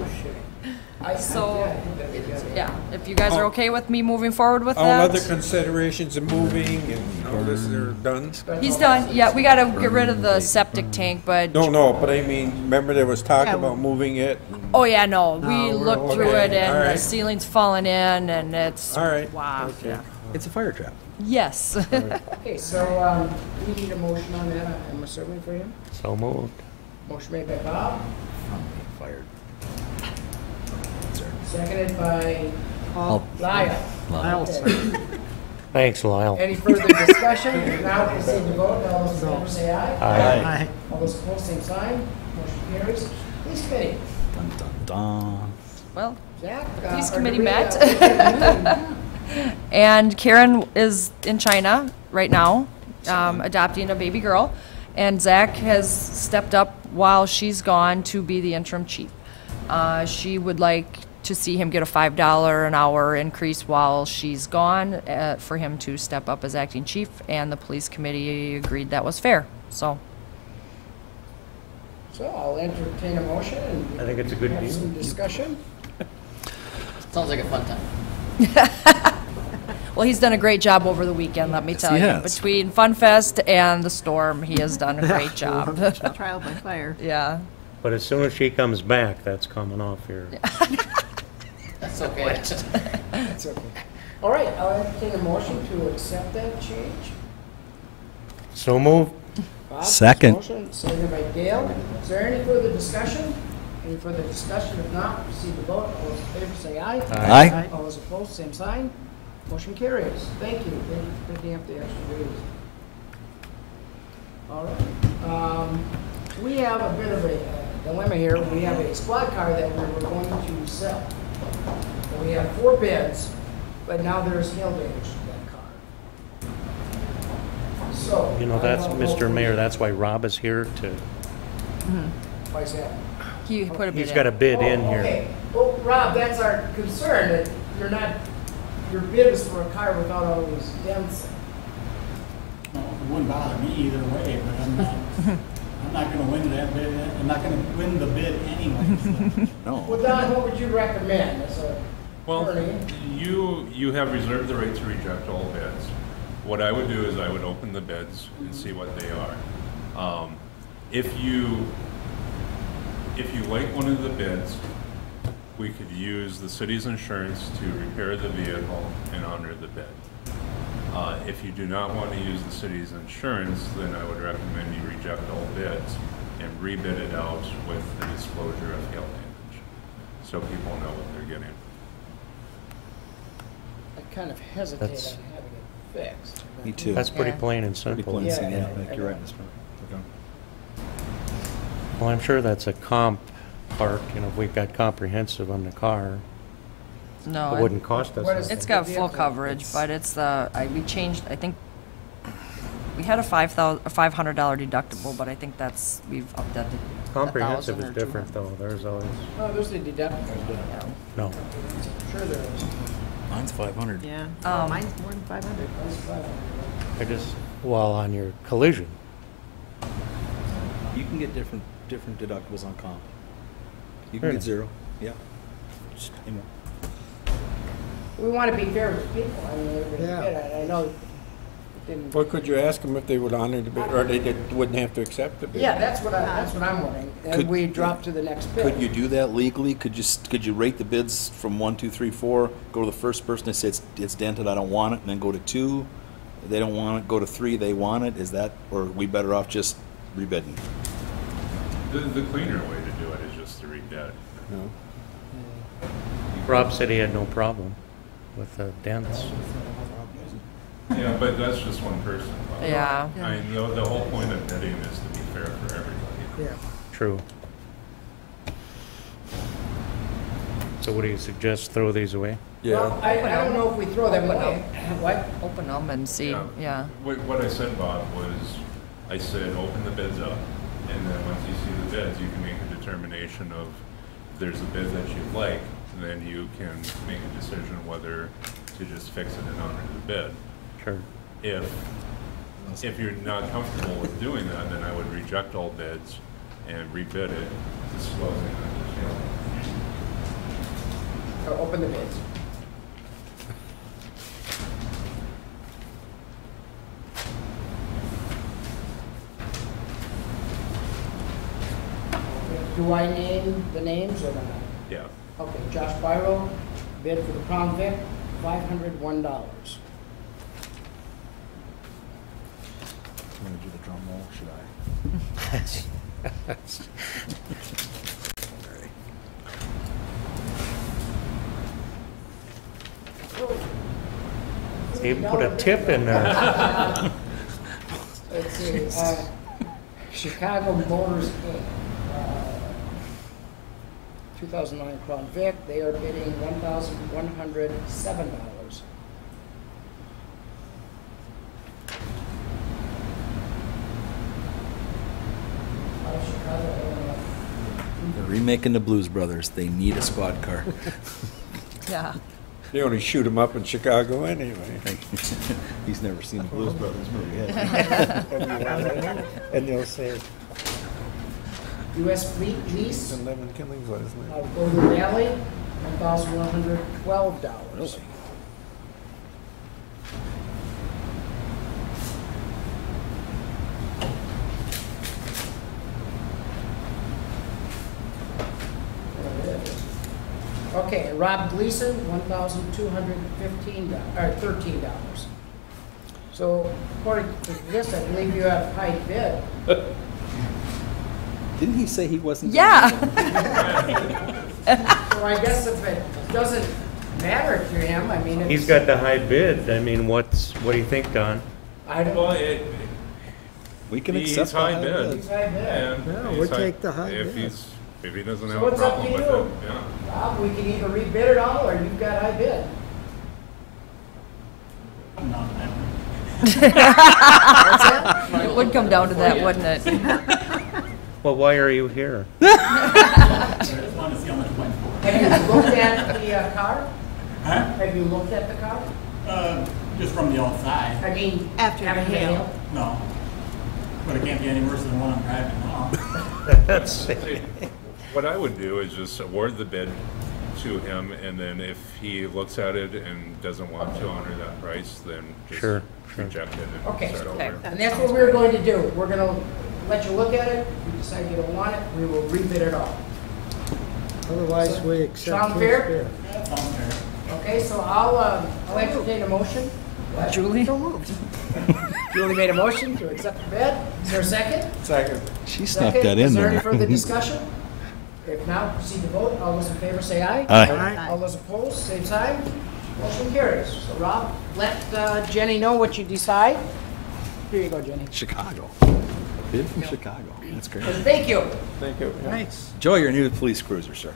So, I think that'd be good. yeah, if you guys are okay with me moving forward with All other that. considerations of moving and all this are done? He's done, yeah, we gotta get rid of the septic tank, but, No, but I mean, remember there was talk Yeah. about moving it? oh yeah, no, we looked through okay, it and all the right. ceiling's falling in and it's, All right, wow, okay. yeah. It's a fire trap. Yes. Okay, so, we need a motion on that, I'm assuming for him. So moved. Motion made by Bob, Fired. seconded by I'll- Lyle. Lyle. Okay. Thanks, Lyle. Any further discussion? If not, we'll proceed to vote. All those in favor say aye. Aye. All those opposed, same sign. Motion carries. Police committee. Dun, dun, dun. Well, Zach? Police or committee do we, met. we can- and Karen is in China right now, adopting a baby girl. And Zach has stepped up while she's gone to be the interim chief. She would like to see him get a $5 an hour increase while she's gone, for him to step up as acting chief, and the police committee agreed that was fair, so. So I'll entertain a motion and I think it's a good have deal. some discussion. Sounds like a fun time. Well, he's done a great job over the weekend, let me tell he you. has. Between Fun Fest and the storm, he has done a great job. Trial by fire. Yeah. But as soon as she comes back, that's coming off here. That's okay. That's okay. All right, I'll entertain a motion to accept that change. So moved. Bob, Second. Motion, seconded by Dale. Is there any further discussion? Any further discussion? If not, proceed to vote. All those in favor say aye. Aye. All those opposed, same sign. Motion carries. Thank you. Thank you for picking up the extra days. All right. We have a bit of a dilemma here. We have a squad car that we were going to sell. And we have 4 bids, but now there's hail damage to that car. So. You know, that's, Mr. Mayor, that's why Rob is here to, Why is that? He put a bid he's in. got a bid in Oh, here. okay. Well, Rob, that's our concern, that you're not, your bid is for a car without all these dents. Well, it wouldn't bother me either way, but I'm not gonna win that bid, I'm not gonna win the bid anyway, so. Well, No. Don, what would you recommend as a Well, attorney? you have reserved the right to reject all bids. What I would do is I would open the bids and see what they are. If you like one of the bids, we could use the city's insurance to repair the vehicle and honor the bid. If you do not want to use the city's insurance, then I would recommend you reject all bids and rebid it out with the disclosure of hail damage, so people know what they're getting. I kind of hesitate That's- on having it fixed. Me too. That's pretty Yeah. plain and Pretty simple. plain, Yeah, simple. yeah, I think you're right, Mr. Okay. Well, I'm sure that's a comp part, you know, if we've got comprehensive on the car, No, it wouldn't cost us What is anything. it's got The full vehicle, coverage, it's- but it's the, we changed, I think, we had a $500 deductible, but I think that's, we've upped that to Comprehensive 1,000 is or different, though. There's always, Oh, there's the deductible. no. Sure there is. Mine's 500. Yeah. Um, Mine's more than 500. That's fine. I just, well, on your collision. You can get different deductibles on comp. You Fair can get enough. 0. Yeah. Just pay more. We want to be fair with people. I mean, everybody Yeah. bid. I know it didn't. Well, could you ask them if they would honor the bid, or wouldn't have to accept the bid? Yeah, that's what I'm wondering. And Could- we drop to the next bid. Could you do that legally? Could you rate the bids from 1, 2, 3, 4? Go to the first person that says it's dented, I don't want it, and then go to 2. They don't want it. Go to 3. They want it. Is that, or are we better off just rebidding? The cleaner way to do it is just to rebid. No. Rob said he had no problem with the dents. Yeah, but that's just one person. Yeah. I mean, the whole point of bidding is to be fair for everybody. Yeah. True. So what do you suggest, throw these away? Well, I don't know if we throw them away. What? Open them and see, yeah. What I said, Bob, was I said, open the bids up, and then once you see the bids, you can make a determination of if there's a bid that you like, then you can make a decision whether to just fix it and honor the bid. Sure. If you're not comfortable with doing that, then I would reject all bids and rebid it, disclosing that there's hail damage. open the bids. Do I name the names or not? Yeah. Okay, Josh Byro, bid for the Crown Vic, $501. I'm gonna do the drum roll, should I? They put a tip in there. Let's see, Chicago Motors Inc. 2009 Crown Vic, they are bidding $1,107. Chicago, Illinois. They're remaking the Blues Brothers. They need a squad car. Yeah. They only shoot them up in Chicago anyway. He's never seen a Blues Brothers movie, has he? And they'll say, U.S. Fleet Lease, 11 killings last night. Golden Valley, $1,112. Okay, Rob Gleason, $13. So according to this, I believe you have high bid. Didn't he say he wasn't? Yeah. So I guess if it doesn't matter to him, I mean, it's. He's got the high bid. I mean, what do you think, Don? I don't. Well, We can he's accept the high high bid. He's high bid. And Yeah, he's we'll take the high if bid. if he doesn't have So a it's up problem to with you. it, yeah. Rob, we can either rebid it all, or you've got high bid. No, It would come down to that, wouldn't it? Well, why are you here? I just want to see how much it went for. Have you looked at the car? Huh? Have you looked at the car? Just from the outside. I mean, After the hail. No. But it can't be any worse than the one I'm driving now. That's What I would do is just award the bid to him, and then if he looks at it and doesn't want to honor that price, then just Sure. reject it and Okay. start Okay. over. And that's what we're going to do. We're gonna let you look at it. If you decide you don't want it, we will rebid it all. Otherwise, we accept. Sound his fair? bid. That sounds fair. Okay, so I'll entertain a motion. Julie? Julie made a motion to accept the bid. Is there a second? Second. She snuck Second. that in Is there any there. further discussion? If not, proceed to vote. All those in favor say aye. Aye. All those opposed, same sign. Motion carries. So Rob, let Jenny know what you decide. Here you go, Jenny. Chicago. Bid from Chicago. That's great. And thank you. Thank you. Thanks. Enjoy your new police cruiser, sir.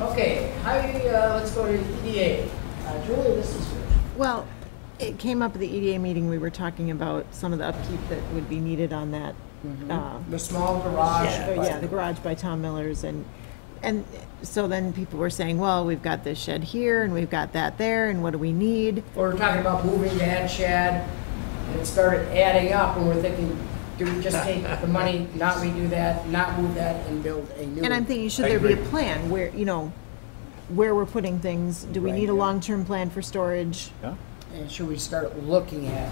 Okay, let's go to EDA. Julie, this is yours. Well, it came up at the EDA meeting, we were talking about some of the upkeep that would be needed on that. The small garage. Yeah, the garage by Tom Miller's, and so then people were saying, well, we've got this shed here, and we've got that there, and what do we need? We're talking about moving that shed, and it started adding up, and we're thinking, do we just take the money, not redo that, not move that, and build a new? And I'm thinking, should there be a plan where, where we're putting things? Do we Right. need a long-term plan for storage? Yeah. And should we start looking at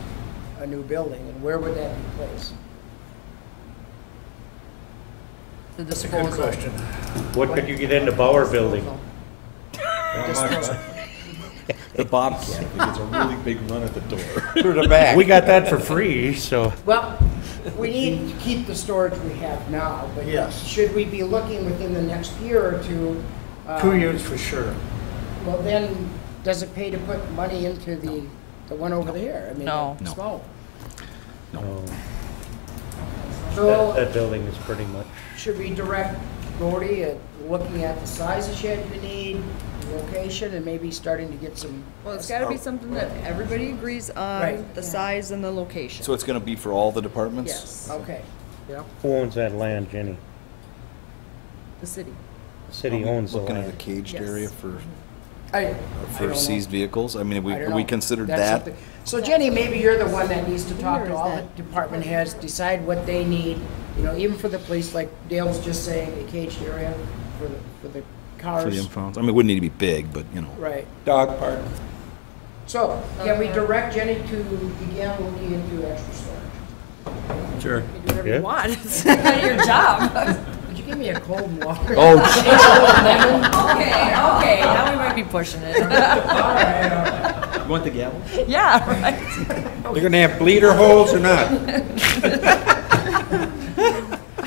a new building, and where would that be placed? The disposal. What could you get in the Bauer building? The Bobcat, if it gets a really big run at the door. Through the back. We got that for free, so. Well, we need to keep the storage we have now, but Yes. should we be looking within the next year or two? 2 years for sure. Well, then, does it pay to put money into the one over there? I mean, No. the small one. No. So, That building is pretty much, should we direct Gordy at looking at the size of shed you need, location, and maybe starting to get some? Well, it's gotta be something that everybody agrees on, Right. the size and the location. So it's gonna be for all the departments? Yes, Okay, yeah. who owns that land, Jenny? the city. The city owns the Looking at a land. caged Yes. area for I for don't know. seized vehicles? I mean, I don't we know. considered That's that. something- So Jenny, maybe you're the one that needs to talk Where to is all the that? department heads, decide what they need, even for the police, like Dale was just saying, a caged area for the cars. For the impounds. I mean, it wouldn't need to be big, but, you know. Right. Dog park. So, can we direct Jenny to begin looking into extra storage? Sure. You can do whatever Yeah. you want. It's not your job. Would you give me a cold water? Oh, Okay, now we might be pushing it. All right. You want the gavel? Yeah, right. They're gonna have bleeder holes or not?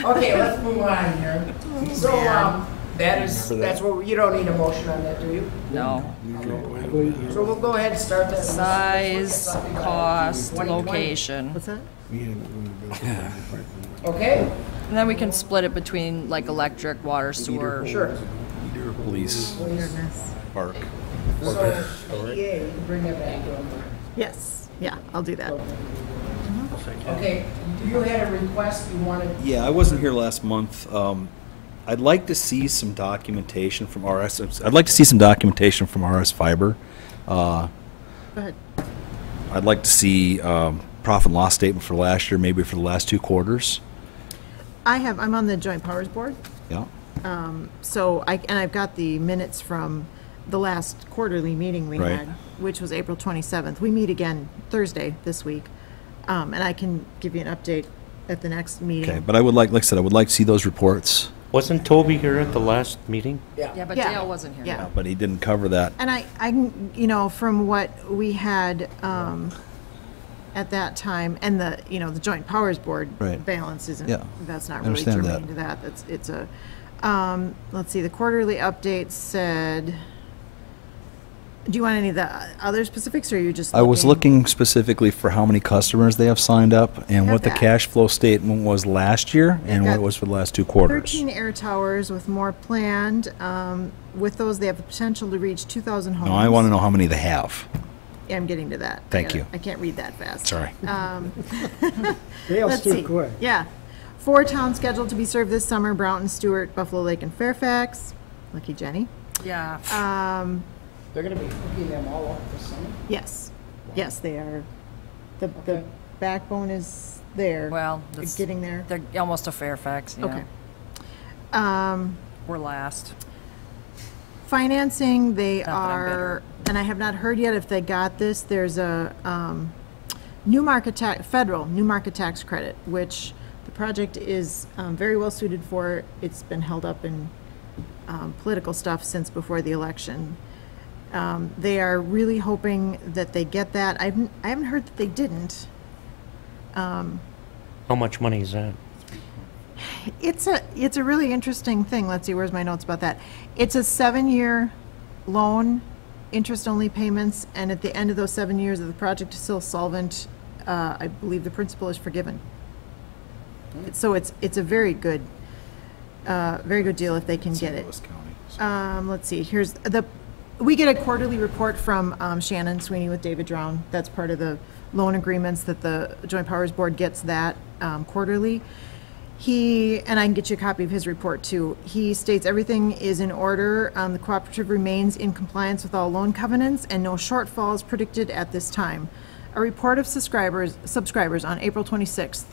Okay, let's move on here. So, that's what, you don't need a motion on that, do you? No. So we'll go ahead and start that. Size, cost, 2020. location. What's that? Okay, And then we can split it between like electric, water, sewer. sure. Police, park. So, yeah, you can bring that back to them. Yes, yeah, I'll do that. Okay, you had a request you wanted, Yeah, I wasn't here last month. I'd like to see some documentation from RS. I'd like to see some documentation from RS Fiber. Go ahead. I'd like to see profit and loss statement for last year, maybe for the last 2 quarters. I'm on the Joint Powers Board, Yeah. so I've got the minutes from the last quarterly meeting we Right. had, which was April 27th. We meet again Thursday this week, and I can give you an update at the next meeting. Okay, but I would like I said, I would like to see those reports. Wasn't Toby here at the last meeting? Yeah, but Yeah. Dale wasn't here. Yeah. But he didn't cover that. And I can, from what we had at that time, and the Joint Powers Board Right. balance isn't, Yeah, that's not I really understand germane that. to that. It's a, let's see, the quarterly update said, do you want any of the other specifics, or are you just I was looking specifically for how many customers they have signed up and Have what the that. cash flow statement was last year and what got it was for the last 2 quarters. 13 air towers with more planned. With those, they have the potential to reach 2,000 homes. No, I want to know how many they have. Yeah, I'm getting to that. Thank you. I can't read that fast. Sorry. Dale's Let's too see. quick. Yeah. 4 towns scheduled to be served this summer: Broughton, Stewart, Buffalo Lake, and Fairfax. Lucky Jenny. Yeah. They're gonna be hooking them all up this summer? Yes. Yes, they are. The Okay. backbone is there. Well, They're that's- getting there. They're almost a Fairfax, you Okay. know. We're last. Financing, they Not that I'm are, and I have not heard yet if they got this, there's a federal new market tax credit, which the project is very well suited for. It's been held up in political stuff since before the election. They are really hoping that they get that. I haven't heard that they didn't. How much money is that? It's a really interesting thing. Let's see, where's my notes about that? It's a 7-year loan, interest-only payments, and at the end of those 7 years, if the project is still solvent, I believe the principal is forgiven. So it's a very good deal if they can get it. St. Louis County. Let's see, we get a quarterly report from Shannon Sweeney with David Drown. That's part of the loan agreements that the Joint Powers Board gets that quarterly. And I can get you a copy of his report too. He states everything is in order. The cooperative remains in compliance with all loan covenants and no shortfalls predicted at this time. A report of subscribers on April 26th,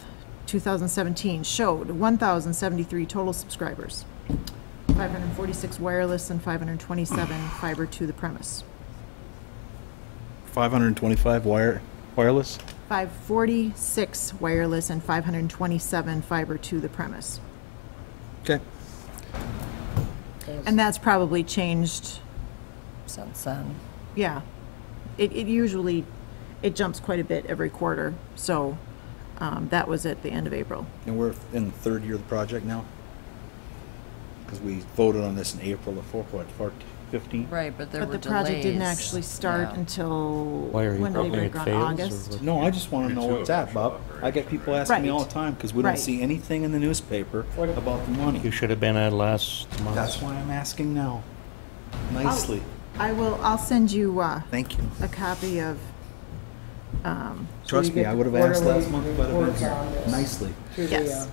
2017 showed 1,073 total subscribers, 546 wireless and 527 fiber to the premise. 525 wireless? 546 wireless and 527 fiber to the premise. Okay. And that's probably changed, Since then. yeah. It usually, it jumps quite a bit every quarter, so that was at the end of April. And we're in the 3rd year of the project now? Because we voted on this in April of 15? Right, but there were But delays. the project didn't actually start Yeah. until, Why are you when did it hoping break it ground? fails, or August? what? No, I just want to know where it's at, Bob. I get people asking me all the time because we don't Right. see anything in the newspaper about the money. You should have been at last month. That's why I'm asking now. Nicely. I'll send you Thank you. a copy of, Trust you me, get I would have the asked last quarterly month, but I've been reports here. on this. Nicely. To the, Yes.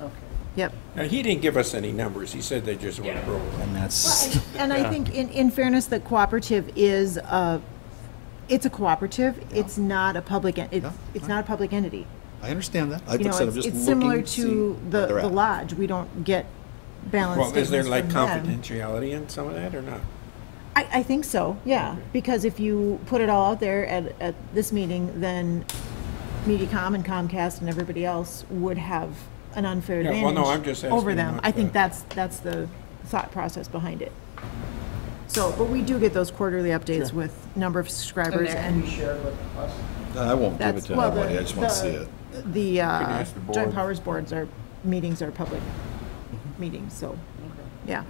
okay. yep. Now, he didn't give us any numbers. He said they just went broke. And that's, And I think in fairness, the cooperative is it's a cooperative. It's not a public, it's not a public entity. I understand that. I You know, said I'm just it's looking similar to see to where the they're at. lodge. We don't get balance Well, is there statements like from them. confidentiality in some of that or not? I think so, yeah, because if you put it all out there at this meeting, then MediaCom and Comcast and everybody else would have an unfair Yeah, well, no, I'm advantage just over asking them. what I think the- that's the thought process behind it. So, but we do get those quarterly updates with number of And subscribers that can and be shared with us. I won't give it that's, to well, anybody, I just want to see the, it. the ask the Joint board. Powers Boards are, meetings are public meetings, so, yeah.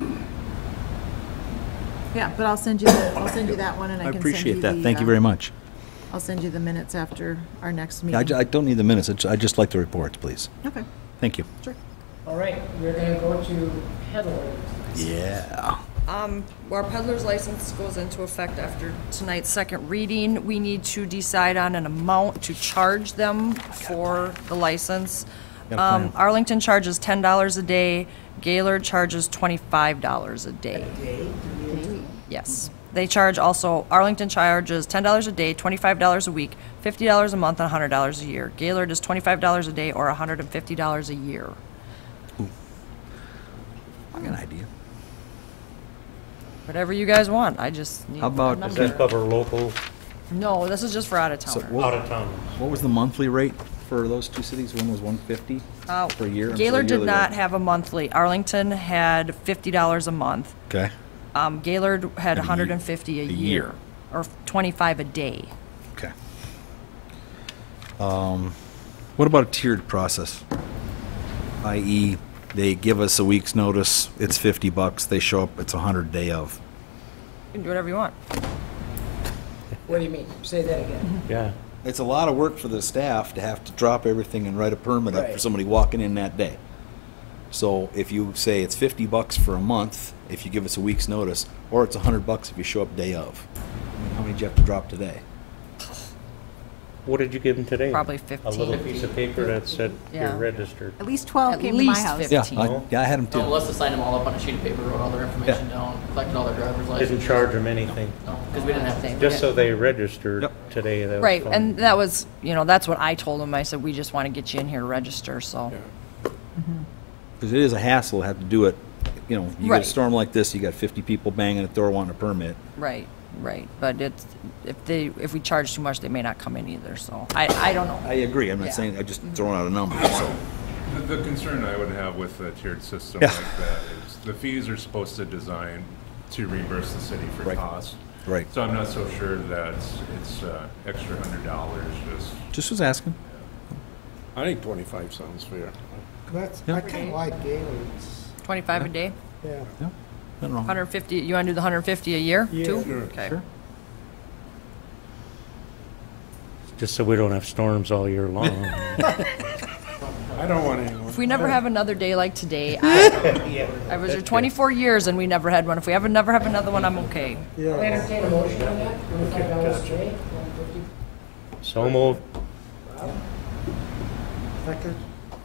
Yeah, but I'll send you that one and I I can send you appreciate that. the, Thank you very much. I'll send you the minutes after our next Yeah, meeting. I don't need the minutes. I just like the reports, please. Okay, Thank you. sure. All right, we're gonna go to peddlers. Yeah. Our peddler's license goes into effect after tonight's second reading. We need to decide on an amount to charge them for the license. Got a plan. Arlington charges $10 a day. Gaylord charges $25 a day. Yes. They charge also, Arlington charges $10 a day, $25 a week, $50 a month, and $100 a year. Gaylord is $25 a day or $150 a year. I got an idea. Whatever you guys want, I just need How about- a Does number. that cover local, No, this is just for out of So towners. what- out of towners? What was the monthly rate for those two cities? One was 150 per year? and so Gaylord did yearly not rate. have a monthly. Arlington had $50 a month. Okay, Gaylord had And a ye- 150 a year, or 25 a day. okay. What about a tiered process? I.e., they give us a week's notice, it's $50, they show up, it's 100 day of. You can do whatever you want. What do you mean? Say that again. Yeah. It's a lot of work for the staff to have to drop everything and write a permit up for Right. somebody walking in that day. So if you say it's $50 for a month, if you give us a week's notice, or it's $100 if you show up day of. I mean, how many do you have to drop today? What did you give them today? Probably A 15. little piece of paper that said Yeah. you're registered. At least 12 At came to my least house. 15. Yeah, I had them No, too. Melissa signed them all up on a sheet of paper, wrote all their information down, collected all their driver's license. Didn't charge them anything. No, because we didn't have to. Just so they registered Yep. today, that was Right, fine. and that was, that's what I told them. I said, we just want to get you in here to register, so. Because it is a hassle to have to do it, you get a Right. storm like this, you got 50 people banging at the door wanting a permit. Right, right. But it's, if we charge too much, they may not come in either, so. I don't know. I agree, I'm Yeah. not saying, I'm just throwing out a number, so. The concern I would have with a tiered system Yeah. like that is the fees are supposed to design to reimburse the city for Right. costs. Right. So I'm not so sure that it's extra $100 just. Just was asking. I think 25 sounds fair. That's, Yeah. I kind of like Gaylord's. 25 a day, Yeah. Nothing wrong. 150, you want to do the 150 a year, Yeah. too? Sure. Okay. Sure. Just so we don't have storms all year long. I don't want anyone. If we never have another day like today, I was here 24 years and we never had one. If we never have another one, I'm okay. I'll entertain a motion on that, $25 a day, 150. So moved. Second.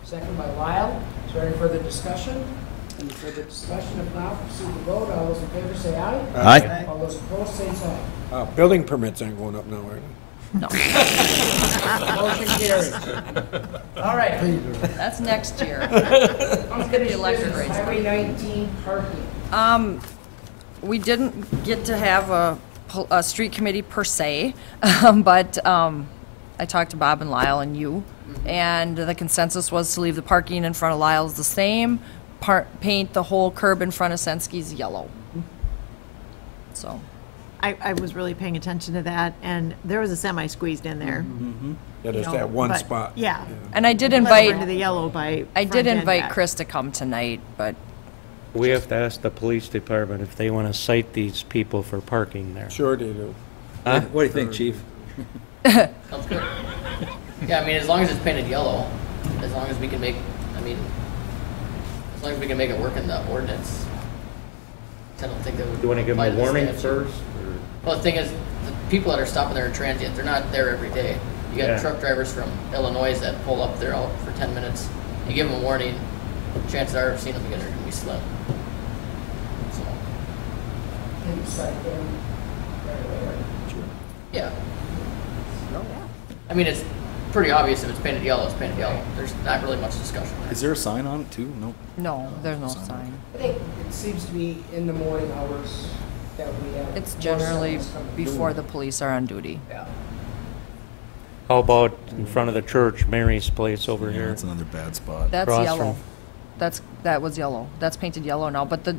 Second by Lyle. Is there any further discussion? Any further discussion? If not, proceed to vote. All those in favor say aye. Aye. All those opposed say sign. Building permits aren't going up now, are they? No, Motion carries. All right. that's next year. Unfinished electric business, rates. Highway 19 parking. We didn't get to have a street committee per se, but I talked to Bob and Lyle and you, and the consensus was to leave the parking in front of Lyle's the same, paint the whole curb in front of Sensky's yellow. So, I was really paying attention to that, and there was a semi squeezed in there. Yeah, there's you know, that one but, spot. Yeah. and I did Led over into the invite, yellow by I front did and invite back. Chris to come tonight, but We have to ask the police department if they want to cite these people for parking there. Sure they do. What do you think, chief? Sounds good. Yeah, I mean, as long as it's painted yellow, as long as we can make, as long as we can make it work in the ordinance. I don't think that would. You want to give them apply a to the warning statute. first? Well, the thing is, the people that are stopping there in transient, they're not there every day. You got Yeah. truck drivers from Illinois that pull up there out for 10 minutes. You give them a warning, chances are, seeing them again, they're gonna be slim. So, Can you cite them right away? yeah. I mean, it's pretty obvious if it's painted yellow, it's painted yellow. There's not really much discussion there. Is there a sign on it too? No. No, there's no sign. I think it seems to be in the morning hours that we have. It's more generally signs coming. before the police are on duty. Yeah. How about in front of the church, Mary's place over Yeah, here? that's another bad spot. That's Across yellow. from- That was yellow. That's painted yellow now, but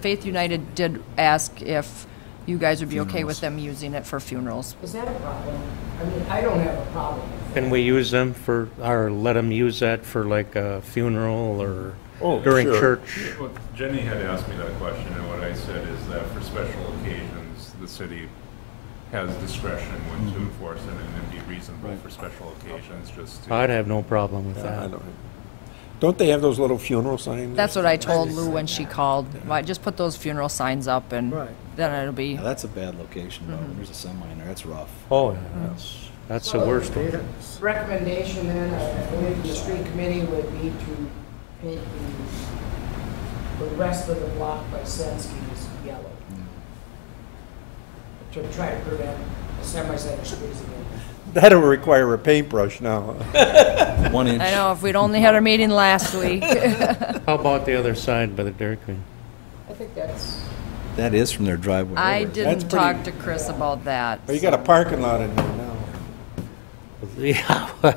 Faith United did ask if you guys would be okay with them using it for funerals. Is that a problem? I mean, I don't have a problem with Can we use them for, or let them use that for like a funeral or Oh, during sure. church? Well, Jenny had asked me that question, and what I said is that for special occasions, the city has discretion when to enforce it, and it'd be reasonable for special occasions, just to. I'd have no problem with Yeah, I that. don't they have those little funeral signs? That's what I told Lou when she called. Why, just put those funeral signs up and Right. then it'll be, Yeah, that's a bad location, though. There's a semi in there. That's rough. Oh, yeah, that's the worst one. it. Recommendation then, I believe the street committee would be to paint the rest of the block by Sensky's yellow. To try to prevent a semi-center squeezing in. That'll require a paintbrush now. 1 inch. I know, if we'd only had our meeting last week. How about the other side by the Dairy Queen? I think that's, That is from their driveway. I over. didn't pretty- talk to Chris about that. Well, you got a parking lot in there now. Yeah.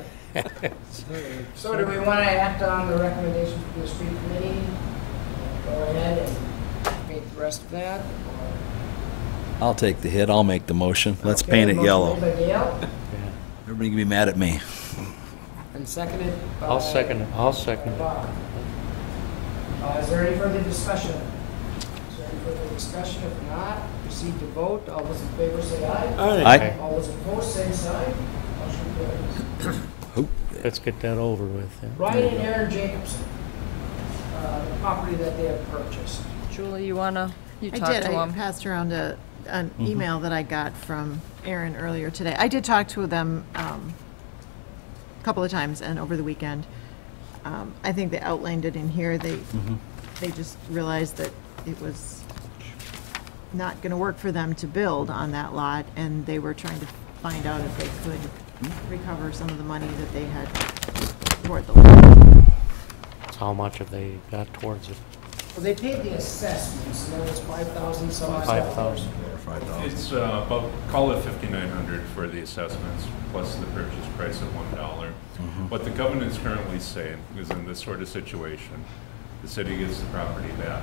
so do we want to act on the recommendation from the street committee? Go ahead and paint the rest of that? or- I'll take the hit. I'll make the motion. Let's Okay, paint it motion yellow. made by Dale Everybody can be mad at me. and seconded by. I'll second it, I'll second it. Bob. Is there any further discussion? Is there any further discussion? If not, proceed to vote. All those in favor say aye. Aye. All those opposed, same sign. Motion carries. Oop. Let's get that over with. yeah. Ryan and Aaron Jacobson, the property that they have purchased. Julie, you talked I did. to I him? passed around an email that I got from Aaron earlier today. I did talk to them a couple of times and over the weekend. I think they outlined it in here. They just realized that it was not going to work for them to build on that lot, and they were trying to find out if they could recover some of the money that they had toward the lot. So how much have they got towards it? Well, they paid the assessments, and that was 5,000 some odd. 5,000. It's about, call it 5,900 for the assessments, plus the purchase price of $1. What the covenants currently say is in this sort of situation, the city gets the property back.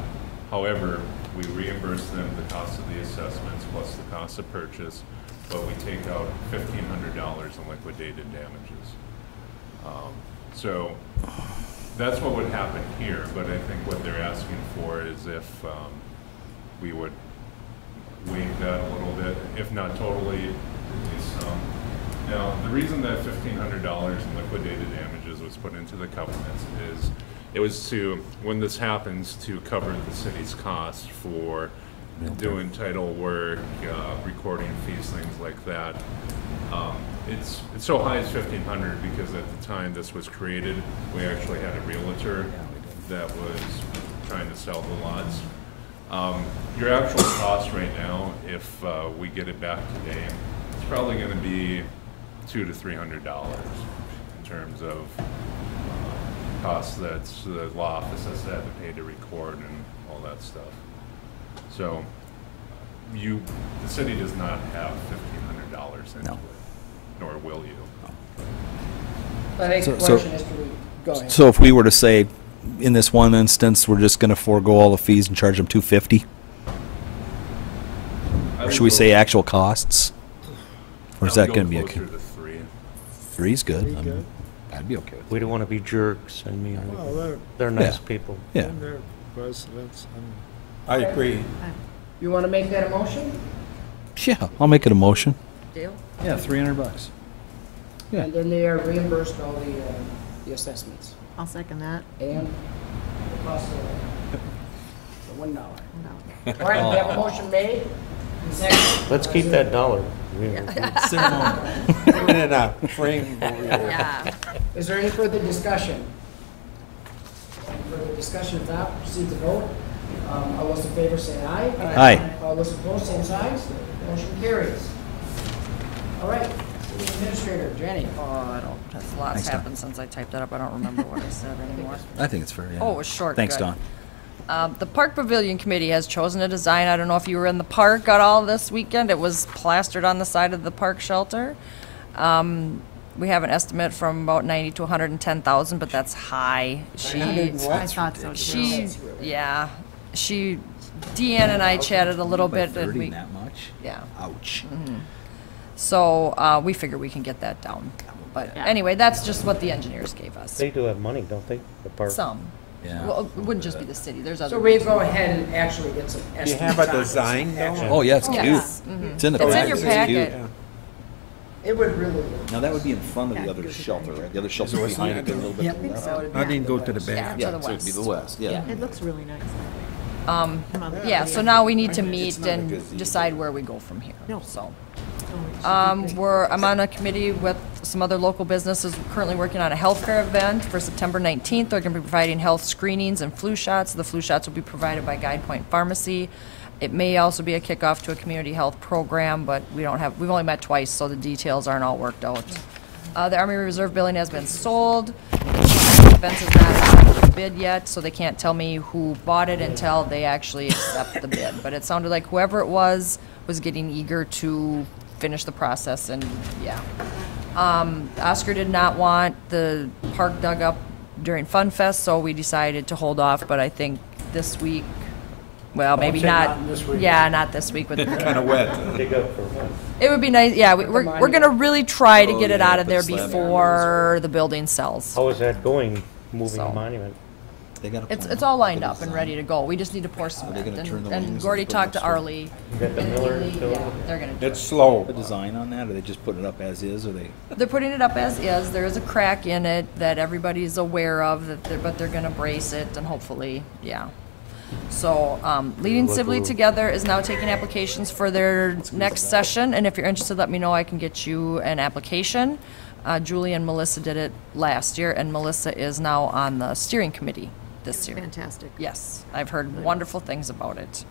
However, we reimburse them the cost of the assessments plus the cost of purchase, but we take out $1,500 in liquidated damages. So that's what would happen here, but I think what they're asking for is if we would waive that a little bit, if not totally, at least some. Now, the reason that $1,500 in liquidated damages was put into the covenants is it was to, when this happens, to cover the city's cost for doing title work, recording fees, things like that. It's so high as $1,500 because at the time this was created, we actually had a realtor that was trying to sell the lots. Your actual cost right now, if we get it back today, it's probably going to be $200 to $300 in terms of costs that the law office has had to pay to record and all that stuff. So the city does not have $1,500 into it, nor will you. I think the So- question is, go ahead. So if we were to say, in this one instance, we're just gonna forego all the fees and charge them $250? I Or would should we go- say actual costs? Or is I that would gonna go be closer okay? to 3. 3's good. I'd be okay with We don't want to be jerks. I mean, Well, they're nice Yeah. people. Yeah. they're presidents. I agree. You want to make that a motion? Yeah, I'll make it a motion. Dale? Yeah, $300. Yeah. And then they are reimbursed all the assessments I'll second that. and the cost of the $1. All right, we have a motion made. and seconded. Let's keep that dollar. Put it in a frame over here. Yeah. Is there any further discussion? Any further discussion? If not, proceed to vote. All those in favor say aye. Aye. All those opposed, same signs. Motion carries. All right. City Administrator, Jenny. Oh, I don't, that's lots Thanks, Don. happened since I typed that up. I don't remember what I said anymore. I think it's fair, yeah. Oh, it was short. Thanks, Good. Don. The Park Pavilion Committee has chosen a design. I don't know if you were in the park at all this weekend. It was plastered on the side of the park shelter. We have an estimate from about 90 to 110,000, but that's high. I thought so too. Deanne and I chatted a little bit, and 30, we, that much? yeah. Ouch. So we figure we can get that down. But anyway, that's just what the engineers gave us. They do have money, don't they? The park. Some. Yeah. Well, it wouldn't just be the city. There's other. So we go ahead and actually get some Do you estimates. have a on this. design though? Oh, yeah, it's cute. Yes. It's in the It's in packet. your It's packet. cute. It would really look. Now, that would be in front of the other shelter, right? The other shelter behind it, a little bit to the left. I didn't go to the Yeah, back. to Yeah, the so it'd be west. the west, yeah. It looks really nice. Yeah, so now we need to meet and decide where we go from here. So, I'm on a committee with some other local businesses currently working on a healthcare event for September 19th. They're going to be providing health screenings and flu shots. The flu shots will be provided by Guide Point Pharmacy. It may also be a kickoff to a community health program, but we've only met twice, so the details aren't all worked out. The Army Reserve building has been sold. The fence is not accepted the bid yet, so they can't tell me who bought it until they actually accept the bid. But it sounded like whoever it was getting eager to finish the process, and yeah. Oscar did not want the park dug up during Fun Fest, so we decided to hold off, but I think this week, well, maybe say not. not this week. Yeah, not this week. With Kind of wet. Dig up for one. it would be nice. Yeah, we're gonna really try to Oh, get it yeah, out of put there slab on before the building sells. How is that going, moving So. the monument? They got a It's plan. all lined Good up and design. ready to go. We just need to pour Are cement. they gonna turn the And wings Gordy and put talked to them straight? Arlie. You got the Miller still? Yeah, they're gonna do It's it. slow. The design on that, or they just put it up as is, or they? They're putting it up as is. There is a crack in it that everybody's aware of, but they're gonna brace it and hopefully, yeah. So, Leading Sibley Together is now taking applications for their next session, and if you're interested, let me know. I can get you an application. Julie and Melissa did it last year, and Melissa is now on the steering committee this year. Fantastic. Yes, I've heard wonderful things about it.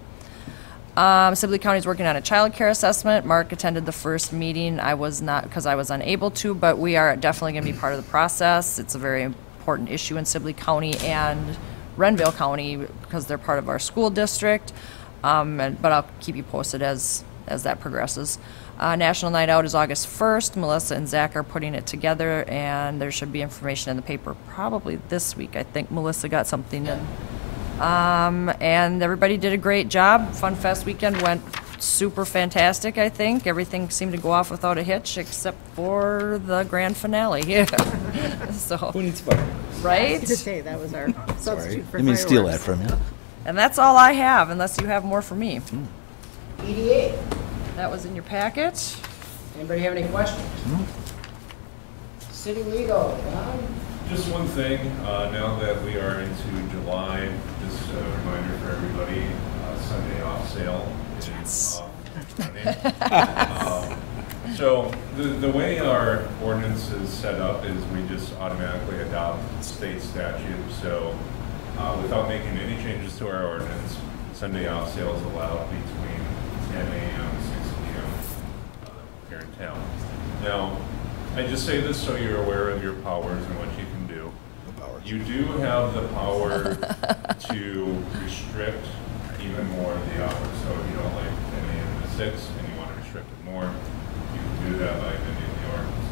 Sibley County is working on a child care assessment. Mark attended the first meeting. I was not, because I was unable to, but we are definitely going to be part of the process. It's a very important issue in Sibley County and Renville County because they're part of our school district. But I'll keep you posted as that progresses. National Night Out is August 1st. Melissa and Zach are putting it together, and there should be information in the paper probably this week. I think Melissa got something in. And everybody did a great job. Fun Fest weekend went super fantastic, I think. Everything seemed to go off without a hitch except for the grand finale. So, Who needs fire? right? To say, that was our substitute for Let me steal that fireworks. from you. And that's all I have, unless you have more for me. EDA. That was in your packet. Anybody have any questions? City legal, Don? Just one thing, now that we are into July, just a reminder for everybody, Sunday off sale is running. So the way our ordinance is set up is we just automatically adopt state statute. So without making any changes to our ordinance, Sunday off sale is allowed between 10 a.m. and 6 p.m. Here in town. Now, I just say this so you're aware of your powers and what you can do. You do have the power to restrict even more of the hours. So if you don't like 10 a.m. to 6 and you want to restrict it more, you can do that by amending the ordinance.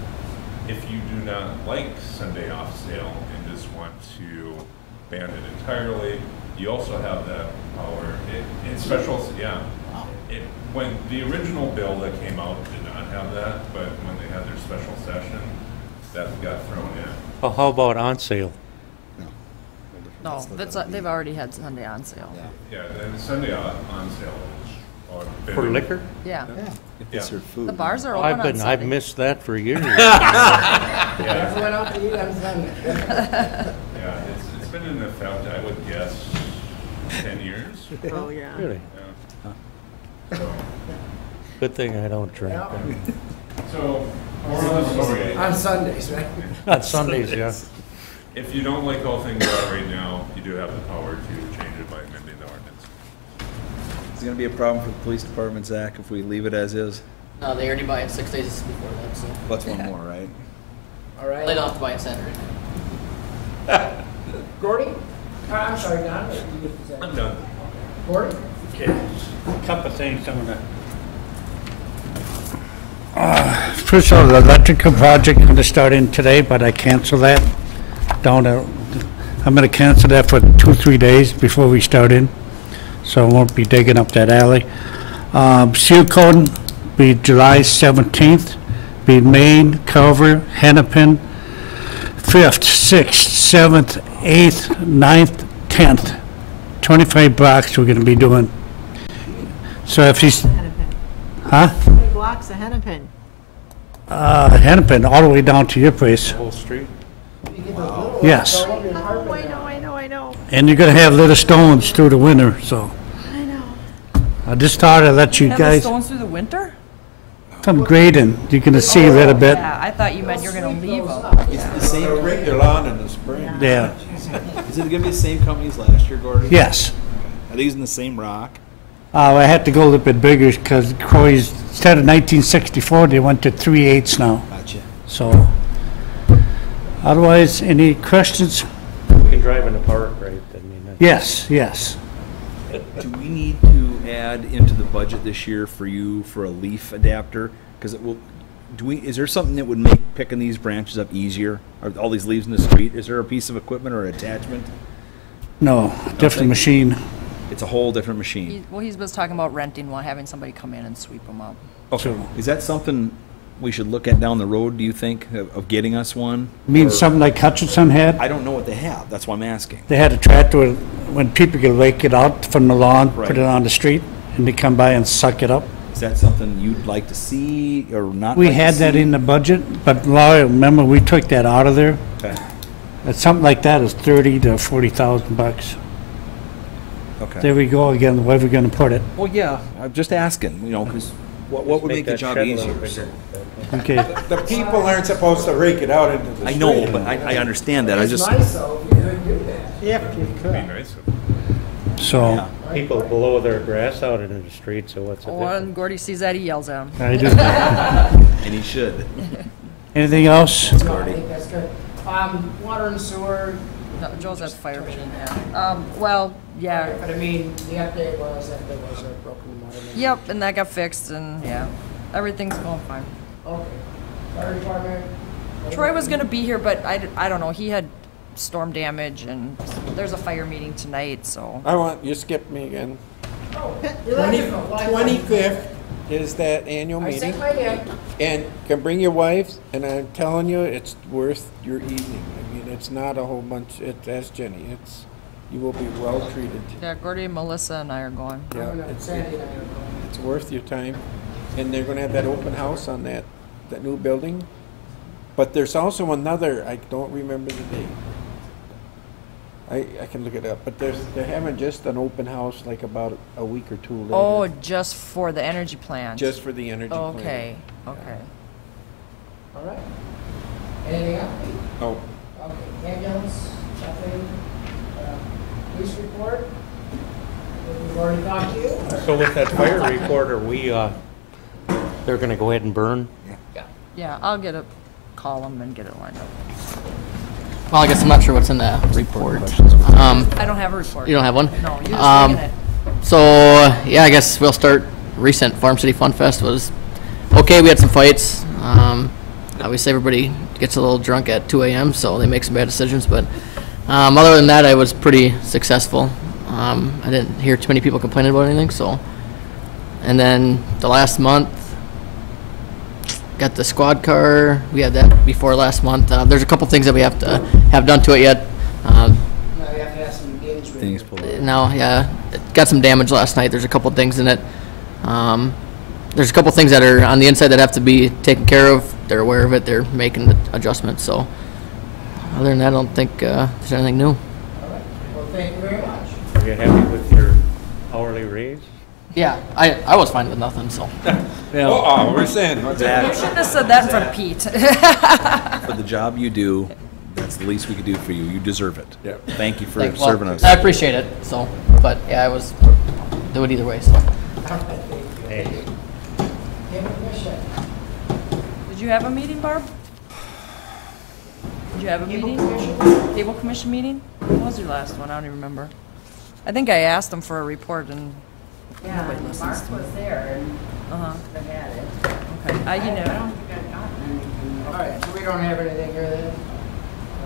If you do not like Sunday off sale and just want to ban it entirely, you also have that power. In special, yeah. When the original bill that came out did not have that, but when they had their special session, that got thrown in. Well, how about on sale? No, they've already had Sunday on sale. Yeah, and Sunday on sale. Or For liquor? Yeah. If it's your food. The bars are open on Sunday. I've missed that for years. Never went out to eat on Sunday. Yeah, it's been in effect, I would guess, 10 years. Oh, yeah. Really? Yeah. So, Good thing I don't drink. so moral of the story. On Sundays, right? On Sundays, yeah. If you don't like how things are right now, you do have the power to change it by amending the ordinance. Is it gonna be a problem for the police department, Zach, if we leave it as is? No, they already buy it 6 days before that, so. That's one more, right? All right. They don't have to buy it Saturday. Gordy? I'm sorry, Don. You get to say. I'm done. Gordy? Okay, couple things I'm gonna. First of all, the electrical project, I'm gonna start in today, but I cancel that. I'm gonna cancel that for 2-3 days before we start in, so I won't be digging up that alley. Seal coating, be July 17th, be Main, Culver, Hennepin, 5th, 6th, 7th, 8th, 9th, 10th. 25 blocks we're gonna be doing. So if he's, Hennepin. huh? How many blocks of Hennepin? Hennepin, all the way down to your place. Whole street? Yes. I know. And you're gonna have little stones through the winter, so. I know. I just thought I'd let you Have the guys, stones through the winter? some grading, you're gonna see a little bit. Yeah, I thought you meant you're gonna leave them. It's the same, They'll rake their lawn in the spring. Yeah, is it gonna be the same companies last year, Gordy? yes. Are they using the same rock? I had to go a little bit bigger because Croy's, instead of 1964, they went to 3/8 now, Gotcha. so. Otherwise, any questions? We can drive in the park, right? I mean, that's- Yes. Do we need to add into the budget this year for you for a leaf adapter? Because it will, is there something that would make picking these branches up easier? Are all these leaves in the street? Is there a piece of equipment or attachment? No, different machine. It's a whole different machine. Well, he's was talking about renting one, having somebody come in and sweep them up. Okay. Is that something we should look at down the road, do you think, of getting us one? Mean Or- something like Hutchinson had? I don't know what they have. That's why I'm asking. They had a tractor when people could rake it out from the lawn, Right. put it on the street, and they come by and suck it up. Is that something you'd like to see or not? We like to had that see? in the budget, but Laura, remember, we took that out of there. Okay. Something like that is 30 to 40,000 bucks. Okay. There we go again, where we gonna put it? Well, yeah, I'm just asking, because what would make the that job shed a little easier? bigger. So. Okay, The people aren't supposed to rake it out into the street. I know, but I understand that. I It's just, nice though, if you could do that. If you Be could. nice. so, yeah. People blow their grass out into the street, so what's the When difference? Gordy sees that, he yells at him. I do. And he should. Anything else? No, I think that's good. Water and sewer, No, Joe's at the fire machine, yeah. Well, yeah. but I mean, the update was that there was a broken water main. Yep, and that got fixed, and yeah, everything's going fine. Okay. Fire department? Troy was gonna be here, but I don't know, he had storm damage, and there's a fire meeting tonight, so. You skipped me again. Oh, electrical. 25th is that annual I meeting. sent my in. And can bring your wives, and I'm telling you, it's worth your evening. I mean, it's not a whole bunch, that's Jenny, you will be well treated. Yeah, Gordy, Melissa, and I are going. Yeah, Sandy and I are going. it's worth your time. And they're gonna have that open house on that new building. But there's also another, I don't remember the name. I can look it up, but they're having just an open house like about a week or two later. Oh, just for the energy plant? Just for the energy plant. Okay, okay. All right. Anything else? Oh, Okay, ambulance, nothing. Police report? We've already talked to you? So with that fire report, are we, they're gonna go ahead and burn? Yeah, I'll call them and get it lined up. Well, I guess I'm not sure what's in the report. I don't have a report. You don't have one? No, you just bring it. So, yeah, I guess we'll start. Recent Farm City Fun Fest was okay. We had some fights. Obviously, everybody gets a little drunk at 2 a.m., so they make some bad decisions. But other than that, I was pretty successful. I didn't hear too many people complaining about anything. So, and then the last month, got the squad car. We had that before last month. There's a couple things that we have to have done to it yet. Now you have to have some games ready. Things pulled out. Now, yeah, it got some damage last night. There's a couple things in it. There's a couple things that are on the inside that have to be taken care of. They're aware of it. They're making the adjustments. So, other than that, I don't think there's anything new. All right. Well, thank you very much. Are you happy with your hourly raise? Yeah, I was fine with nothing. So, oh, we're saying, You shouldn't have said that in front of Pete. For the job you do, that's the least we could do for you. You deserve it. Yeah. Thank you for well, serving us. I appreciate it. So, but yeah, I was do it either way. So. Hey. Give it a shot. Did you have a meeting, Barb? Did you have a meeting? Cable commission meeting? What was your last one? I don't even remember. I think I asked them for a report and nobody listens Mark to me. was there and Uh-huh. they had it. Okay. I don't think I've gotten anything. All right, so we don't have anything here then?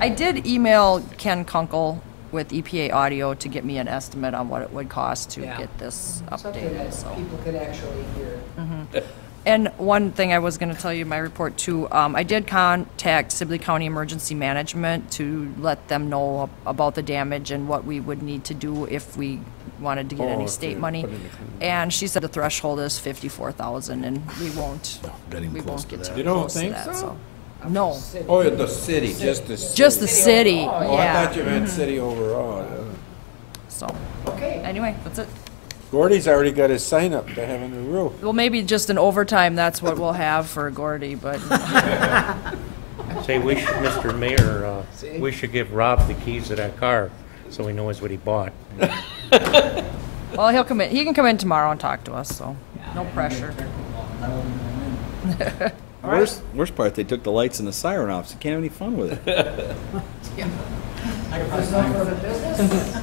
I did email Ken Kunkel with EPA Audio to get me an estimate on what it would cost to Yeah. get this Something updated, that so. people can actually hear. And one thing I was gonna tell you in my report too, I did contact Sibley County Emergency Management to let them know about the damage and what we would need to do if we wanted to get any if state they money. put in the clean. And she said the threshold is 54,000 and we won't, Getting we close won't to get that. too You don't close to think that, so? so. No, Oh, the city, just the city. just the city, Oh, I yeah. thought you meant city overall. yeah. So, Okay. anyway, that's it. Gordy's already got his sign up to have a new roof. Well, maybe just an overtime, that's what we'll have for Gordy, but Say, we should, Mr. Mayor, we should give Rob the keys to that car, so he knows what he bought. well, he'll come in, he can come in tomorrow and talk to us, so, no pressure. Worst part, they took the lights and the siren off, so you can't have any fun with it. There's no further business?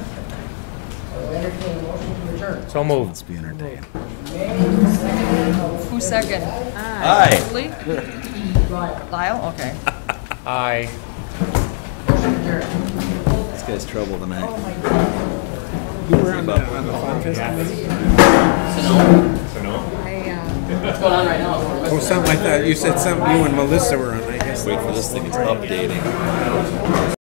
So entertain a motion to adjourn. So moved. Let's be entertained. Made, seconded, Who's second? Aye. Lee? Lyle. Lyle, okay. Aye. Motion adjourned. This guy's trouble tonight. Oh, my God. You were on the Fun Fest committee? So no? What's going on right now? Oh, something like that. You said something, you and Melissa were on, I guess. Wait for this thing, it's updating.